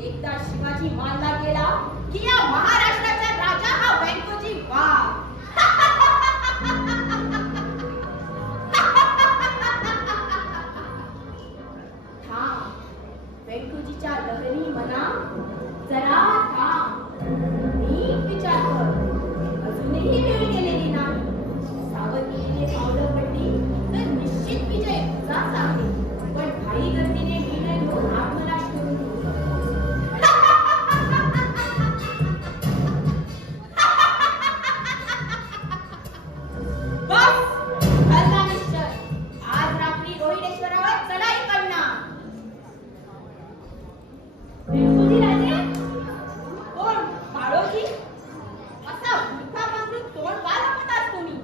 एकदा शिवाजी मानला गेला की या महाराष्ट्राचा राजा हा व्यंकोजी वाघ. थांब, व्यंकोजीच्या लहरी मना, जरा थांब. नीट विचार कर. अजूनही वेळ गेलेली नाही. सावधगिरीने पावलं पडली तर निश्चित विजय तुझाच आहे. पण घाई गर्दीने निर्णय घेऊन आत्मनाश करून घेऊ नकोस. बस, ठरला निश्चय. आज रात्री रोहिणेश्वरावर चढाई करणार. व्यंकोजी राजे, कोण? बाळोजी? असा मुठा बांधून तोंड का लपवतात तुम्ही?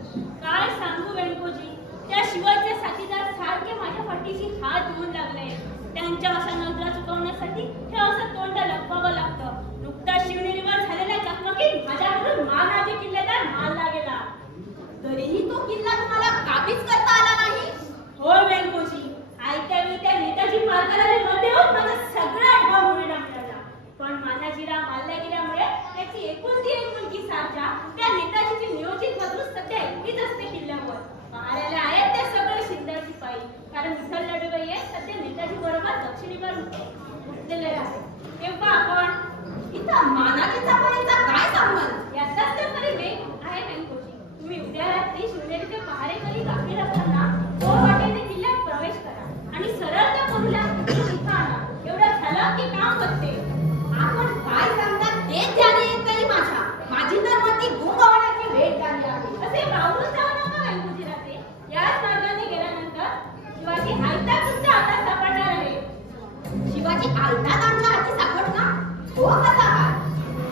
काय सांगू व्यंकोजी, त्या शिवाजीचे साथीदार सारखे माझ्या पाठीशी हात धुवून लागले. त्यांच्या अशा नजरा चुकवण्यासाठी हे असं तोंड लपवावं लागतं. नुकताच शिवनेरीवर झालेल्या चकमकीत माझ्याकडून मानाजी किल्लेदार मारला गेला. तरीही तो किल्ला तुम्हाला काबीज करता आला नाही? होय व्यंकोजी, आयत्या वेळी त्या नेताजी मार्गाला मध्ये होऊन माझा सगळा ढाव उडला मिळाला. पण मानाजीला मारल्या गेल्यामुळे त्याची एकुलती एक मुलगी सारजा त्या नेताजीची नियोजित बदलून सध्या एकटीच असते किल्ल्यावर. पहायला आहेत ते सगळे शिंदे शिपाई, कारण विठ्ठल लढवय्ये सध्या नेताजी बरोबर दक्षिणेवर उठलेले आहे. तेव्हा आपण इथं मानाजीचा बळीचा काय संबंध? याचाच तर खरी वेग आहे व्यंकोजी. तुम्ही उद्या रात्री शिवनेरीचे पहारेकरी गाफील असताना तो वाटेने किल्ल्यात प्रवेश करा आणि सरळ त्या मधुला इथं आणा. एवढं झालं की काम करते. आपण काय सांगतात तेच ध्यानी येत नाही माझ्या. माझी तर मती गुंगवण्याची वेळ झाली आहे. असे बावरून जाऊ नका व्यंकोजी राजे. याच मार्गाने गेल्यानंतर शिवाजी आयता तुमच्या हातात सापडणार आहे. शिवाजी आलतात आमच्या हाती सापडणार? हो कसा काय?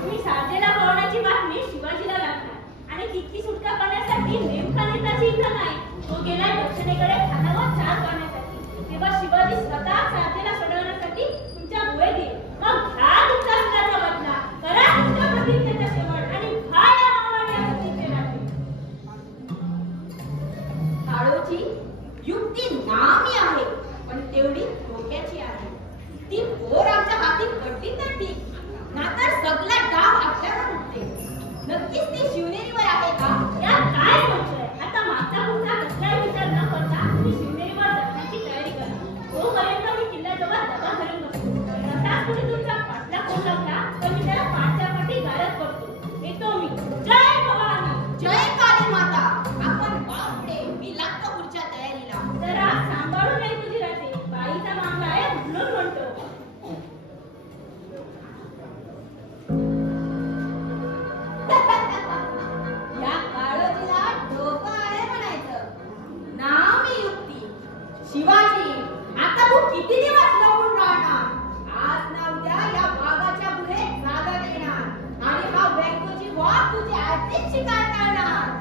तुम्ही सारजेला पळवण्याची बातमी शिवाजीला लागणार आणि तितकी सुटका करण्यासाठी नेमका नेताजी इथं नाही. तो गेलाय दक्षिणेकडे खानावर चाल करण्यासाठी. तेव्हा शिवाजी स्वतः सारजेला सोडवण्यासाठी तुमच्या गोळे देईल. मग घ्या तुमचा सुखाचा बदला, करा तुमच्या प्रतिज्ञेचा शेवट आणि व्हा या मावळ्या प्रतिज्ञेसाठी. काळोजी, युक्ती नामी आहे पण तेवढी धोक्याची आहे. ती पोर आमच्या हाती पडली तर ठीक, नाहीतर सगळा डाव आपल्यावर उठते. नक्कीच ती शिवनेरीवर आहे का? यात काय संशय? आता मागचा पुढचा कसलाही विचार न करता तुम्ही शिवनेरीवर जाण्याची तयारी करा. तोपर्यंत मी किल्ल्याजवळ दबा धरून बसतो. तसाच कुठे तुमचा पाठला कोण लागला तर मी त्याला पाठच्या पाठी गारद करतो. येतो मी. जय भवानी. जय काली माता. आपण बापडे, मी लागतो पुढच्या तयारीला. जरा सांभाळून किती दिवस लपून राहणार? आज ना उद्या या वाघाच्या पुढे जागा देणार आणि हा बँकोची वाघ तुझी आर्थिक शिकार करणार.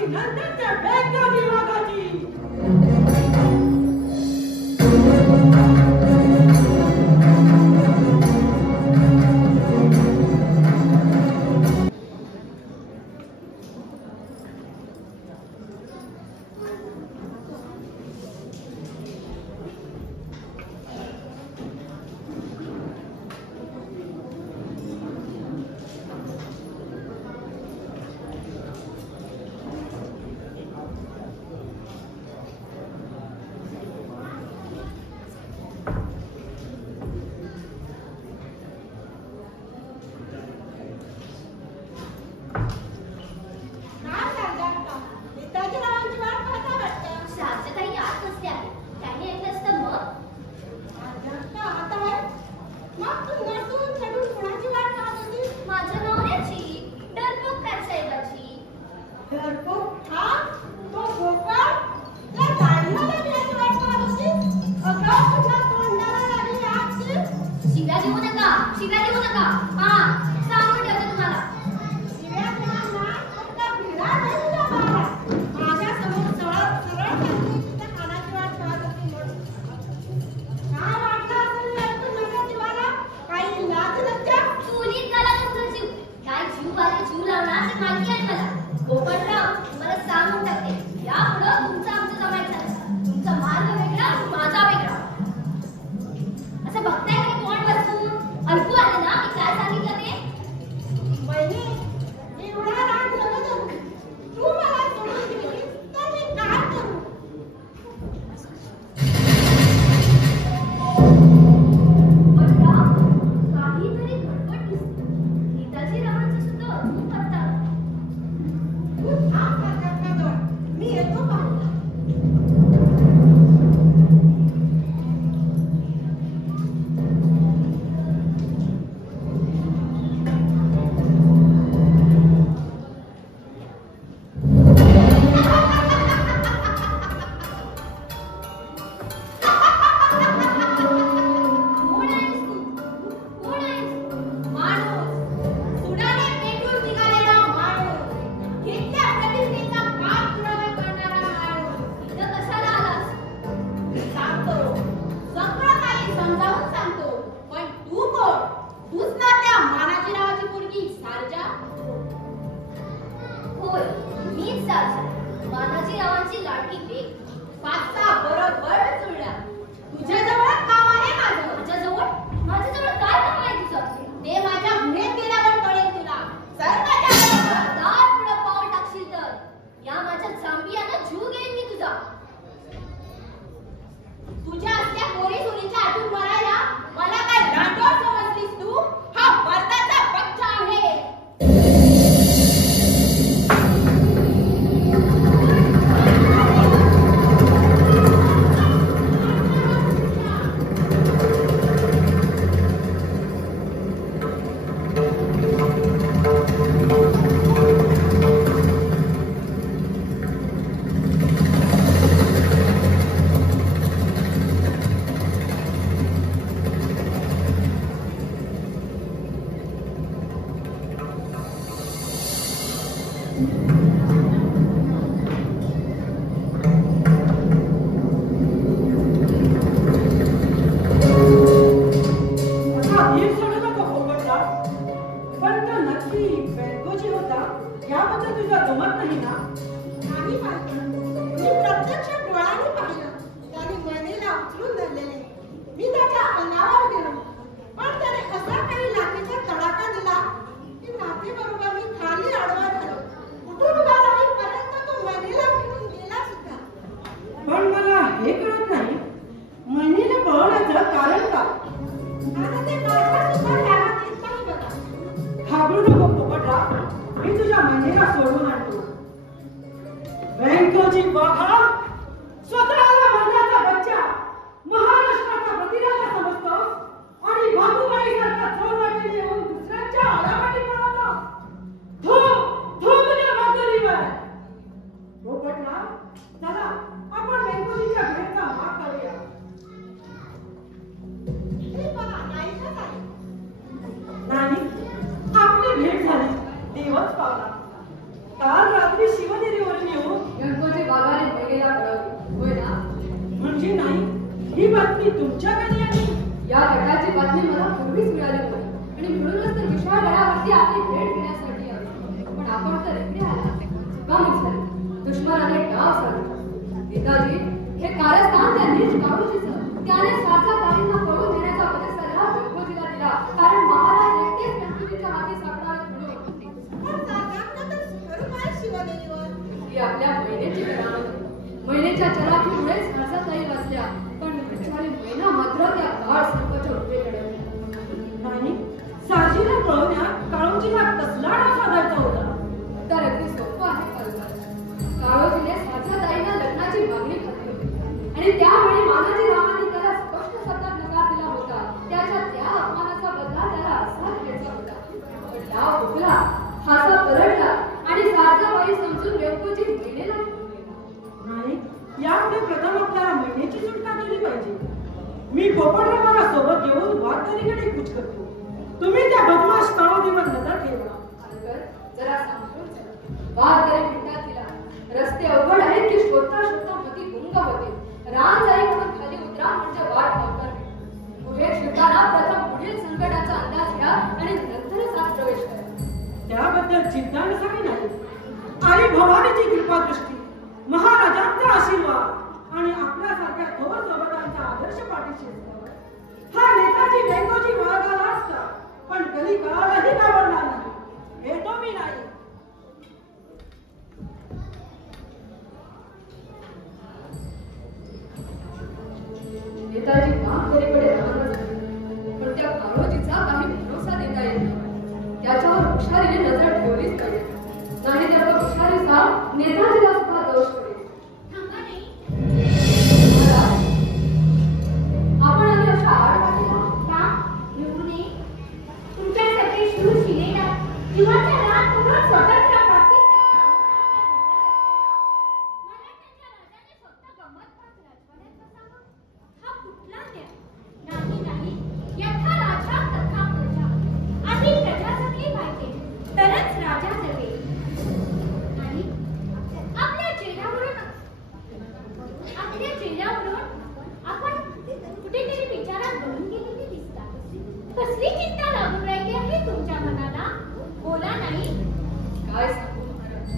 आणि नंतरच्या बेकाजी वागाची. दिवस पावला. काल रात्री शिवनेरीवरून मी तुमच्या घरी आली? या गटाची बातमी मला पूर्वीच मिळाली होती आणि म्हणूनच तर विशाळ गडावरती आपली भेट घेण्यासाठी आली. पण आपण तर इकडे आला चुकामुक झाली. दुश्मनाने डाव साधला. नेताजी हे कारस्थान त्या नीच काळूजीचं. त्याने सारसाताईंना पळून नेण्याचा उपदेश सल्ला वेंकोजीला दिला, कारण महाराज एकटेच वेंकोजीच्या हाती सापडावेत म्हणून. ती आपल्या महिनेची करामत होती. महिनेच्या चलाखीमुळे सारसाताई वाचल्या, पण बिचारी महिना मात्र त्या गाढ सर्पाच्या उभे लढवल्या. नाही, साजीला पळवण्यात काळोजीला कसला डाव साधायचा होता? तर अगदी सोपं आहे कल्पना. काळोजीने सारसाताईंना लग्नाची मागणी घातली होती आणि त्यावेळी मानाजी रावांनी त्याला स्पष्ट शब्दात नकार दिला होता. त्याच्या त्या अपमानाचा बदला त्याला असाच घ्यायचा होता. पण डाव हुकला, हासा पलटला आणि सारसाबाई समजून वेंकोजी महिनेला नाही, यापुढे प्रथम आपल्याला महिन्याची सुटका केली पाहिजे. मी पोपटरावाला सोबत घेऊन वारकरीकडे कूच करतो. तुम्ही त्या बदमाश काळोजीवर नजर ठेवा. जरा समजून वारकरी म्हणतात तिला, रस्ते अवघड आहेत की शोधता शोधता मती गुंग होते. रान जाई म्हणून खाली उतरा म्हणजे वाट नव्हता. पुढे शिरताना प्रथम पुढील संकटाचा अंदाज घ्या आणि नंतरच आत प्रवेश करा. त्याबद्दल चिंता नसावी नाही. आई भवानीची कृपा दृष्टी, महाराजांचा आशीर्वाद आणि आपल्यासारख्या थोर सोबतांचा आदर्श पाठीशी असावा. हा नेताजी वेंकोजी मार्गाला असता, पण कधी काळालाही घाबरणार नाही. हे तो मी नाही. नेताजी नामकरीकडे रवाना झाले, पण त्या काळोजीचा काही भरोसा देता येत नाही. त्याच्यावर हुशारीने नजर ठेवलीच पाहिजे, नाही तर तो हुशारीचा नेताजीला सुद्धा दोष पडेल. आपण आधी अशा आडकाठीला तुमच्यासाठी शूर शिलेला जीवाचा राग करून स्वतंत्र कसली चिंता लागून राहिली आहे तुमच्या मनाला? बोला नाही. काय सांगू महाराज,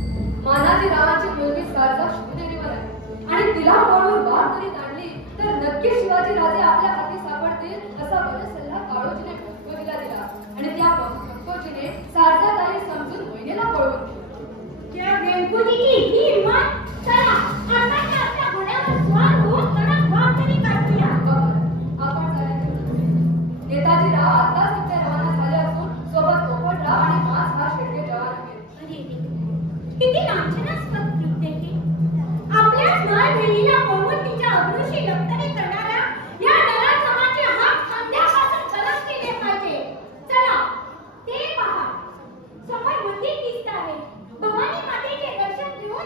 मानाजी रावाची मुलगी सारदा शिवनेरीवर आहे आणि तिला पळून वारकरीत आणली तर नक्की शिवाजी राजे आपल्या हाती सापडतील असा बरं सल्ला काळोजीने वेंकोजीला दिला आणि त्या वेंकोजीने सारदाताई समजून महिनेला पळवून दिली. त्या वेंकोजीची ही हिम्मत! चला आता आपल्या घोड्यावर स्वार होऊन कडक वारकरी काढूया. आपण नेताजी राव आताच इथे रवाना झाले असून सोबत पोपटराव आणि मास हा शेडके जवान आहेत. किती लांछनास्पद कृत्य हे! आपल्याच नळ भेलीला पळवून तिच्या अब्रूशी लक्तरे करणाऱ्या या नराधमाचे हात खांद्यापासून कलम केले पाहिजे. चला ते पहा, समोर मंदिर दिसत आहे. भवानी मातेचे दर्शन घेऊन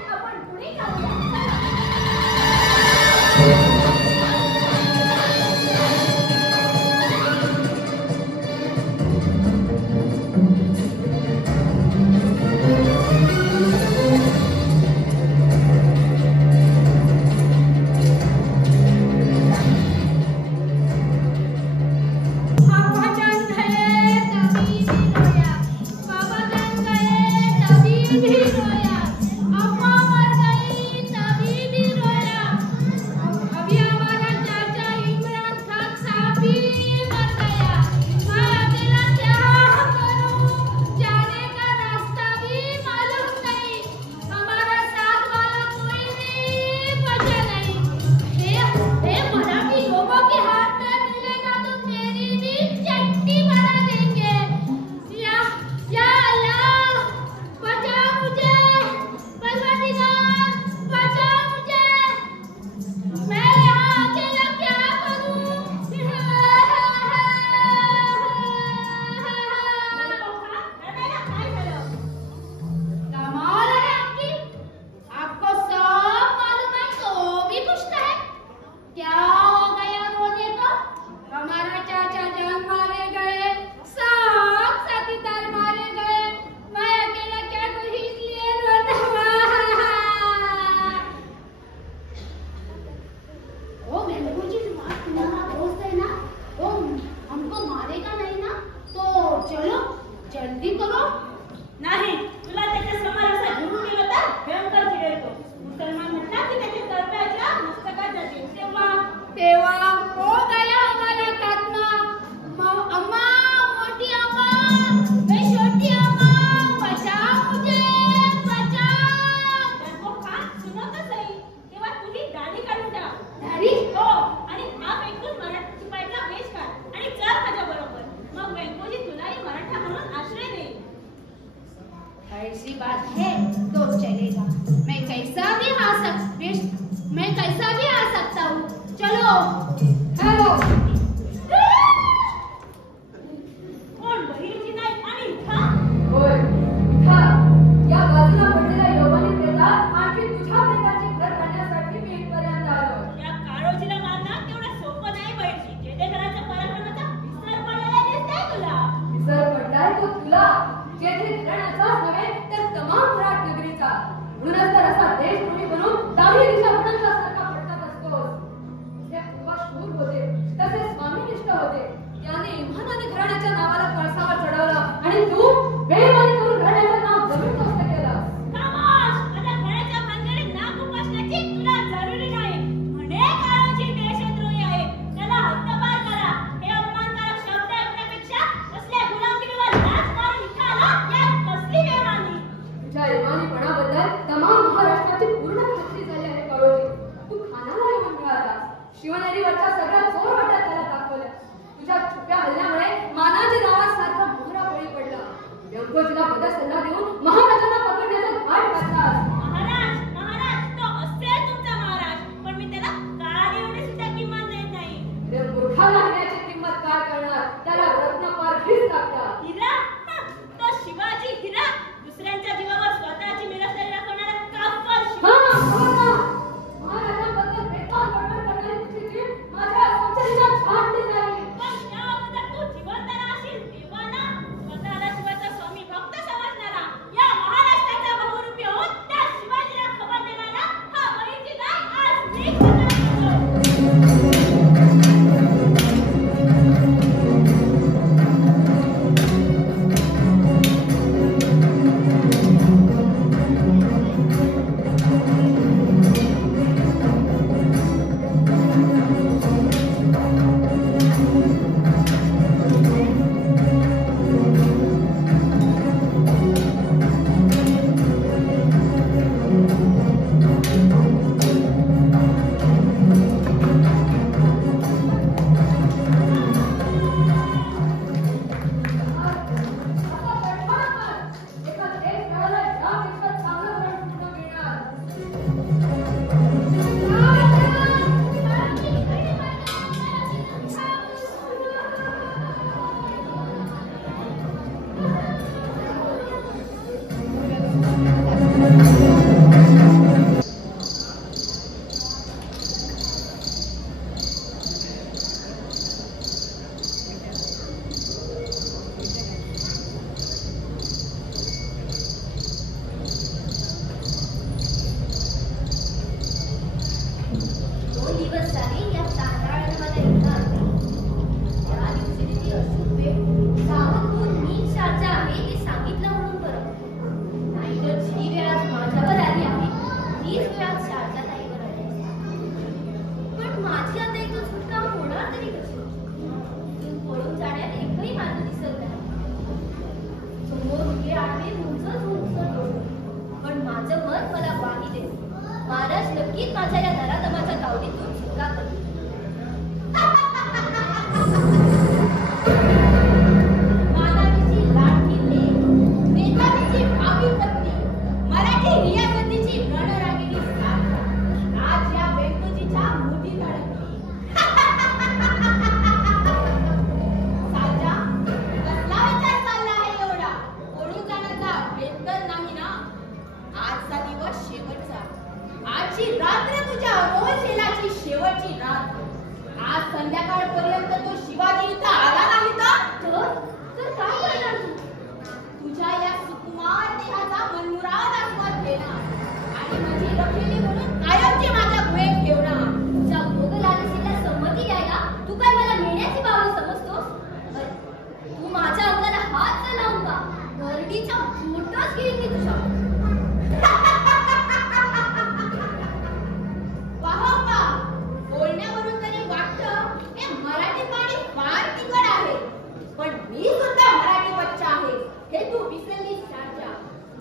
हॅलो हॅलो कोण बहिणीची नाही आणि इथं होय इथं या बाजूला पडलेल्या यवनी प्रेतात आणखी तुझ्या प्रेताचे घर काढण्यासाठी मी इथपर्यंत आलो. या काळोजीला मारणं तेवढं सोपं नाही बहिणी. जेठेकरांच्या पराक्रमाचा विसर पडलेला दिसतोय तुला. विसर पडलाय तो तुला जेथे घराण्याचाच नव्हे तर तमाम मराठ नगरीचा. म्हणूनच तर असा देशप्रेमी बनून दावी दिशा सारखा पडतात असतोस. ते पूर्वा शूर होते तसे स्वामीनिष्ठ होते. याने इम्हानाने घराण्याच्या नावाला कळसावर चढवलं आणि तू बेईमानी करून घराण्याचं नाव जमीनदोस्त केलं. खामोश. माझ्या घराच्या भानगडीत नाक उपसण्याची तुला जरुरी नाही. म्हणे काळोजी देशद्रोही आहे. त्याला हद्दपार करा. हे अपमानकारक शब्द ऐकण्यापेक्षा कसल्या गुलामगिरीवर लाथ मारून इथं आला यात कसली बेमानी. तुझ्या इमानीपणाबद्दल तमाम महाराष्ट्राची पूर्ण खात्री झाली आहे काळोजी. तू खानाला येऊन मिळालास. शिवनेरीवरच्या सगळ्या चोरवाट्या त्याला दाखवल्या. तुझ्या छुप्या हल्ल्यामुळे मानाजी नावासारखा मोहरा बळी पडला. व्यंकोजीला बदा सल्ला देऊन महाराजांना पकडण्याचा घाट घातलास. महाराज महाराज तो असेल तुमचा महाराज, पण मी त्याला काळी एवढी सुद्धा किंमत देत नाही. रे मूर्खाला हिऱ्याची किंमत काय करणार? त्याला रत्नपार घीच टाकतात. हिरा तो शिवाजी हिरा. दुसऱ्यांच्या जीवावर स्वतःची मिरस्तारी दाखवणारा काफर शिवा. महाराजांबद्दल बेताल बडबड करणारी तुझी जीभ माझ्या संशयाला छाटली जाईल. पण त्या अगोदर तू जिवंत राहशील तेव्हा ना. स्वतःला शिवाचा स्वामी भक्त समजणारा, या महाराष्ट्राचा बहुरूपी होऊन त्या शिवाजीला खबर देणारा हा बहिणची गाय आज मी खतरा करतो.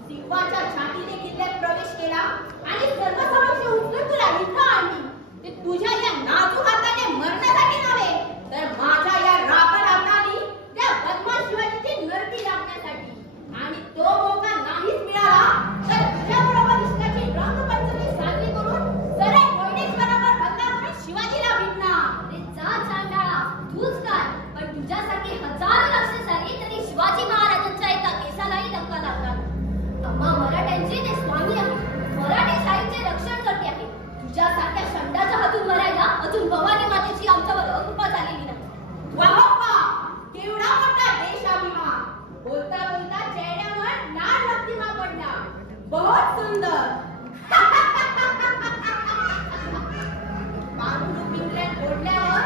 जिव्हाच्या छातीने किल्ल्यात प्रवेश केला आणि सर्वसमक्ष सुंदर. पांडू पिंजऱ्यात ओढल्यावर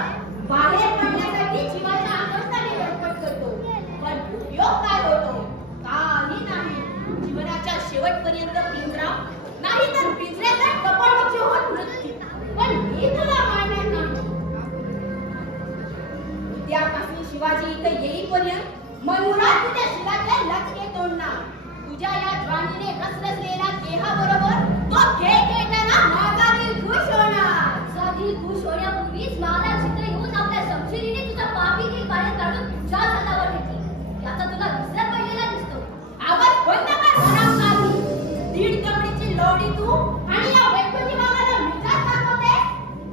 बाहेर पडण्यासाठी जीवाच्या आनंदाने धडपड करतो. पण उपयोग काय होतो? काही नाही. जीवनाच्या शेवटपर्यंत पिंजरा नाही तर पिंजऱ्याचा कपाळाची होत मृत्यू. पण मी तुला मारणार नाही. उद्यापासून शिवाजी इथे येईपर्यंत मनुरा तुझ्या शिलाचे लचके तोडणार. तुझ्या या ज्वानीने रसरसलेल्या देहाबरोबर तो खेळ खेळताना माझा दिल खुश होणार. तुझा दिल खुश होण्यापूर्वीच मला जिथे येऊन आपल्या शमशिरीने तुझा पापी दिल बाहेर काढून तुझ्या हातावर घेतली. याचा तुला विसर पडलेला दिसतो. आवाज बंद कर हरामजादी. दीड कमडीची लोडी तू आणि या वैकुंठी मागाला मिठात दाखवते.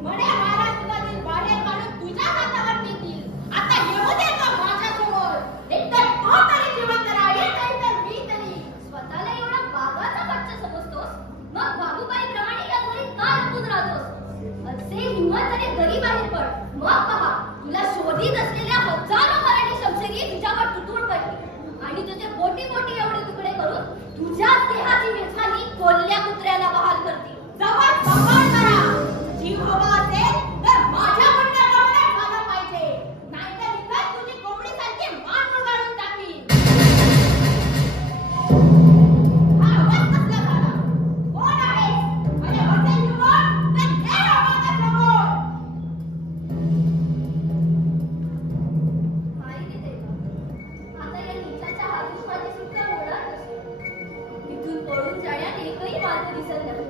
म्हणे मला तुझा दिल बाहेर काढून तुझ्या हातावर घेतील. आता येऊ दे का माझ्यासमोर. एकतर तो तरी जिवंत राहील नाही तर मी तरी. स्वतःला एवढा बाबाचा बच्चा समजतोस, मग बाबूबाई प्रमाणे या घरी का लपून राहतोस? असे हिंमताने घरी बाहेर पड. मग पहा तुला शोधित असलेल्या हजारो मराठी शमशेरी तुझ्यावर तुटून पडली आणि तुझे बोटी बोटी एवढे तुकडे करून तुझ्याच देहाची मेजवानी कोल्ह्या कुत्र्याला बहाल करतील. जवळ जवळ करा. जीव हवा असेल तर माझ्या म्हणण्याप्रमाणे झालं पाहिजे. नाहीतर इथं तुझी कोंबडीसारखी मान उगाळून टाकीन. हा आवाज कसला झाला? कोण आहे? आणि असेल युवक तर ये आवाजासमोर. काय रे देवा, आता या नीचाच्या हातून माझी सुटका होणार कशी? इथून पळून जाण्यात एकही मार्ग दिसत नाही.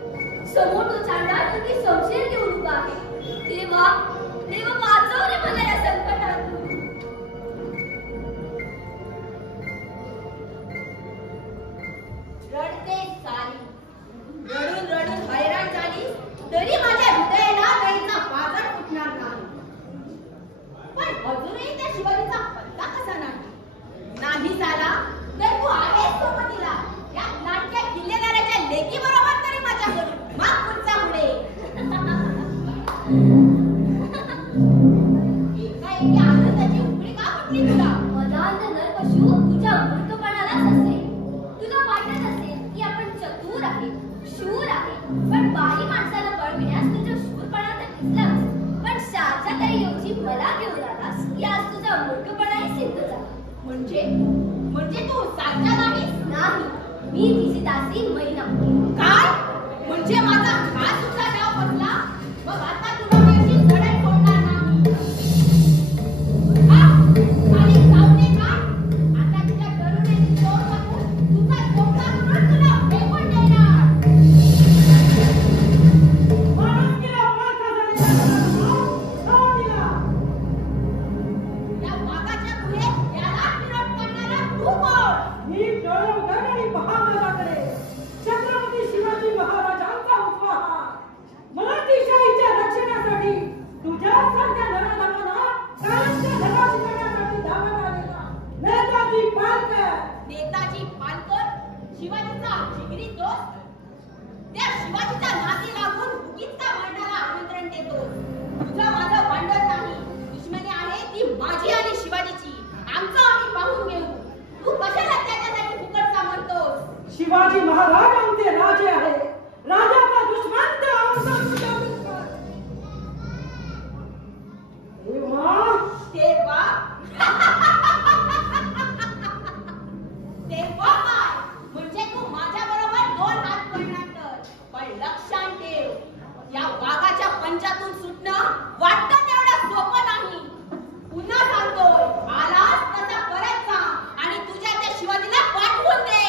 समोर तो चांडाळ तुझी शमशेर घेऊन उभा आहे. देवा देवा, वाचव रे मला या संकटातून. रडते सारी. रडून रडून हैराण झाली तरी माझ्या हृदयाला गाईचा बाजार फुटणार नाही. पण अजूनही त्या शिवाजीचा पत्ता कसा नाही झाला तर तू आहेस सोबतीला. या नाटक्या किल्लेदाराच्या लेकी बरोबर तरी माझ्याकडून मग पुढचा पुढे. एकाएकी आनंदाची उकळी का फुटली तुला? मदांध नरपशु तुझ्या मूर्खपणालाच असते. तुला वाटत असेल की आपण चतुर आहे, शूर आहे, पण बाई माणसाला पळविण्यास तुझ्या शूरपणा तर दिसलाच. पण शाच्या काही योजी मला घेऊन आलास यास तुझा मूर्खपणाही सिद्ध झाला. म्हणजे तू साचा नाहीस? नाही, मी तिची दासी मैना. काय? म्हणजे माझा हात तुझा डाव बसला? मग आता तुला मी अशी धडक सोडणार नाही. खाली जाऊ दे का? आता तुला करुणेची चोर बघून तुझा चोपडा करून तुला फेकून देणार. माणुसकीला पालथा झालेला जाऊन दिला. या वाघाच्या गुहेत याला फिरत करणारा तू कोण? मी डोळवगड आणि महाराजाकडे छत्रपती शिवाजी महाराजांचा उत्साह. मराठीशाहीच्या रक्षणासाठी तुझ्यासारख्या नराधमांना कायमच्या घरात करण्यासाठी धावत आलेला नेताजी पालकर. नेताजी पालकर शिवाजीचा जिगरी दोस्त. त्या शिवाजीचा नाती लागून उगीचचा भांडाला आमंत्रण देतो. तुझं माझं भांडण नाही. दुश्मनी आहे ती माझी आणि शिवाजीची. आमचं आम्ही पाहून घेऊ. तू कशाला त्याच्यासाठी फुकटचा म्हणतोस? शिवाजी महाराज आमचे राजे आहे. राजाचा दुश्मन ते आमचा दुश्मन. तेव्हा तेव्हा काय? म्हणजे तू माझ्या बरोबर दोन हात करणार तर. पण लक्षात ठेव, या वाघाच्या पंजातून सुटणं वाटतं तेवढं सोपं नाही. पुन्हा सांगतोय, आलास तसा परत जा आणि तुझ्या त्या शिवाजीला पाठवून दे.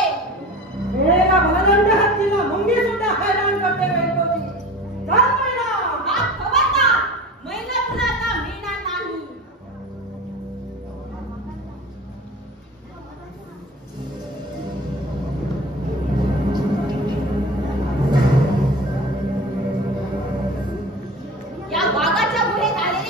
वेळेला भलदंड हत्तीला मुंगी सुद्धा हैराण करते वैभवजी. चाल मैना. हा खबरदार, महिला तुला आता मिळणार नाही. या वाघाच्या गुहेत आलेल्या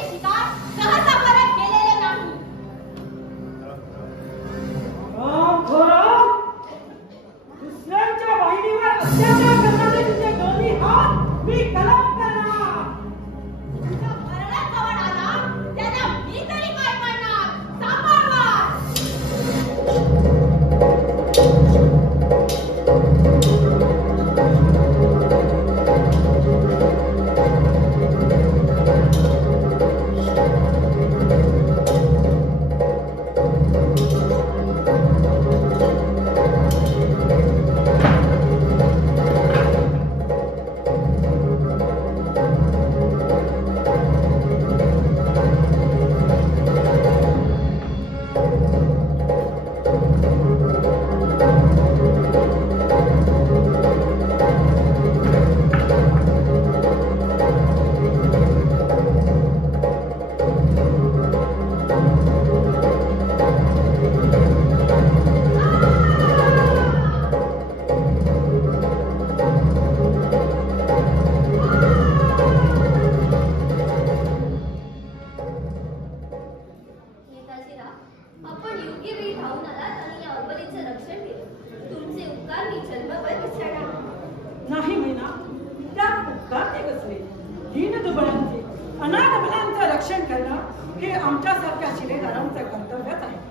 रक्षण करणं हे आमच्यासारख्या शिलेदारांचं कर्तव्यच आहे.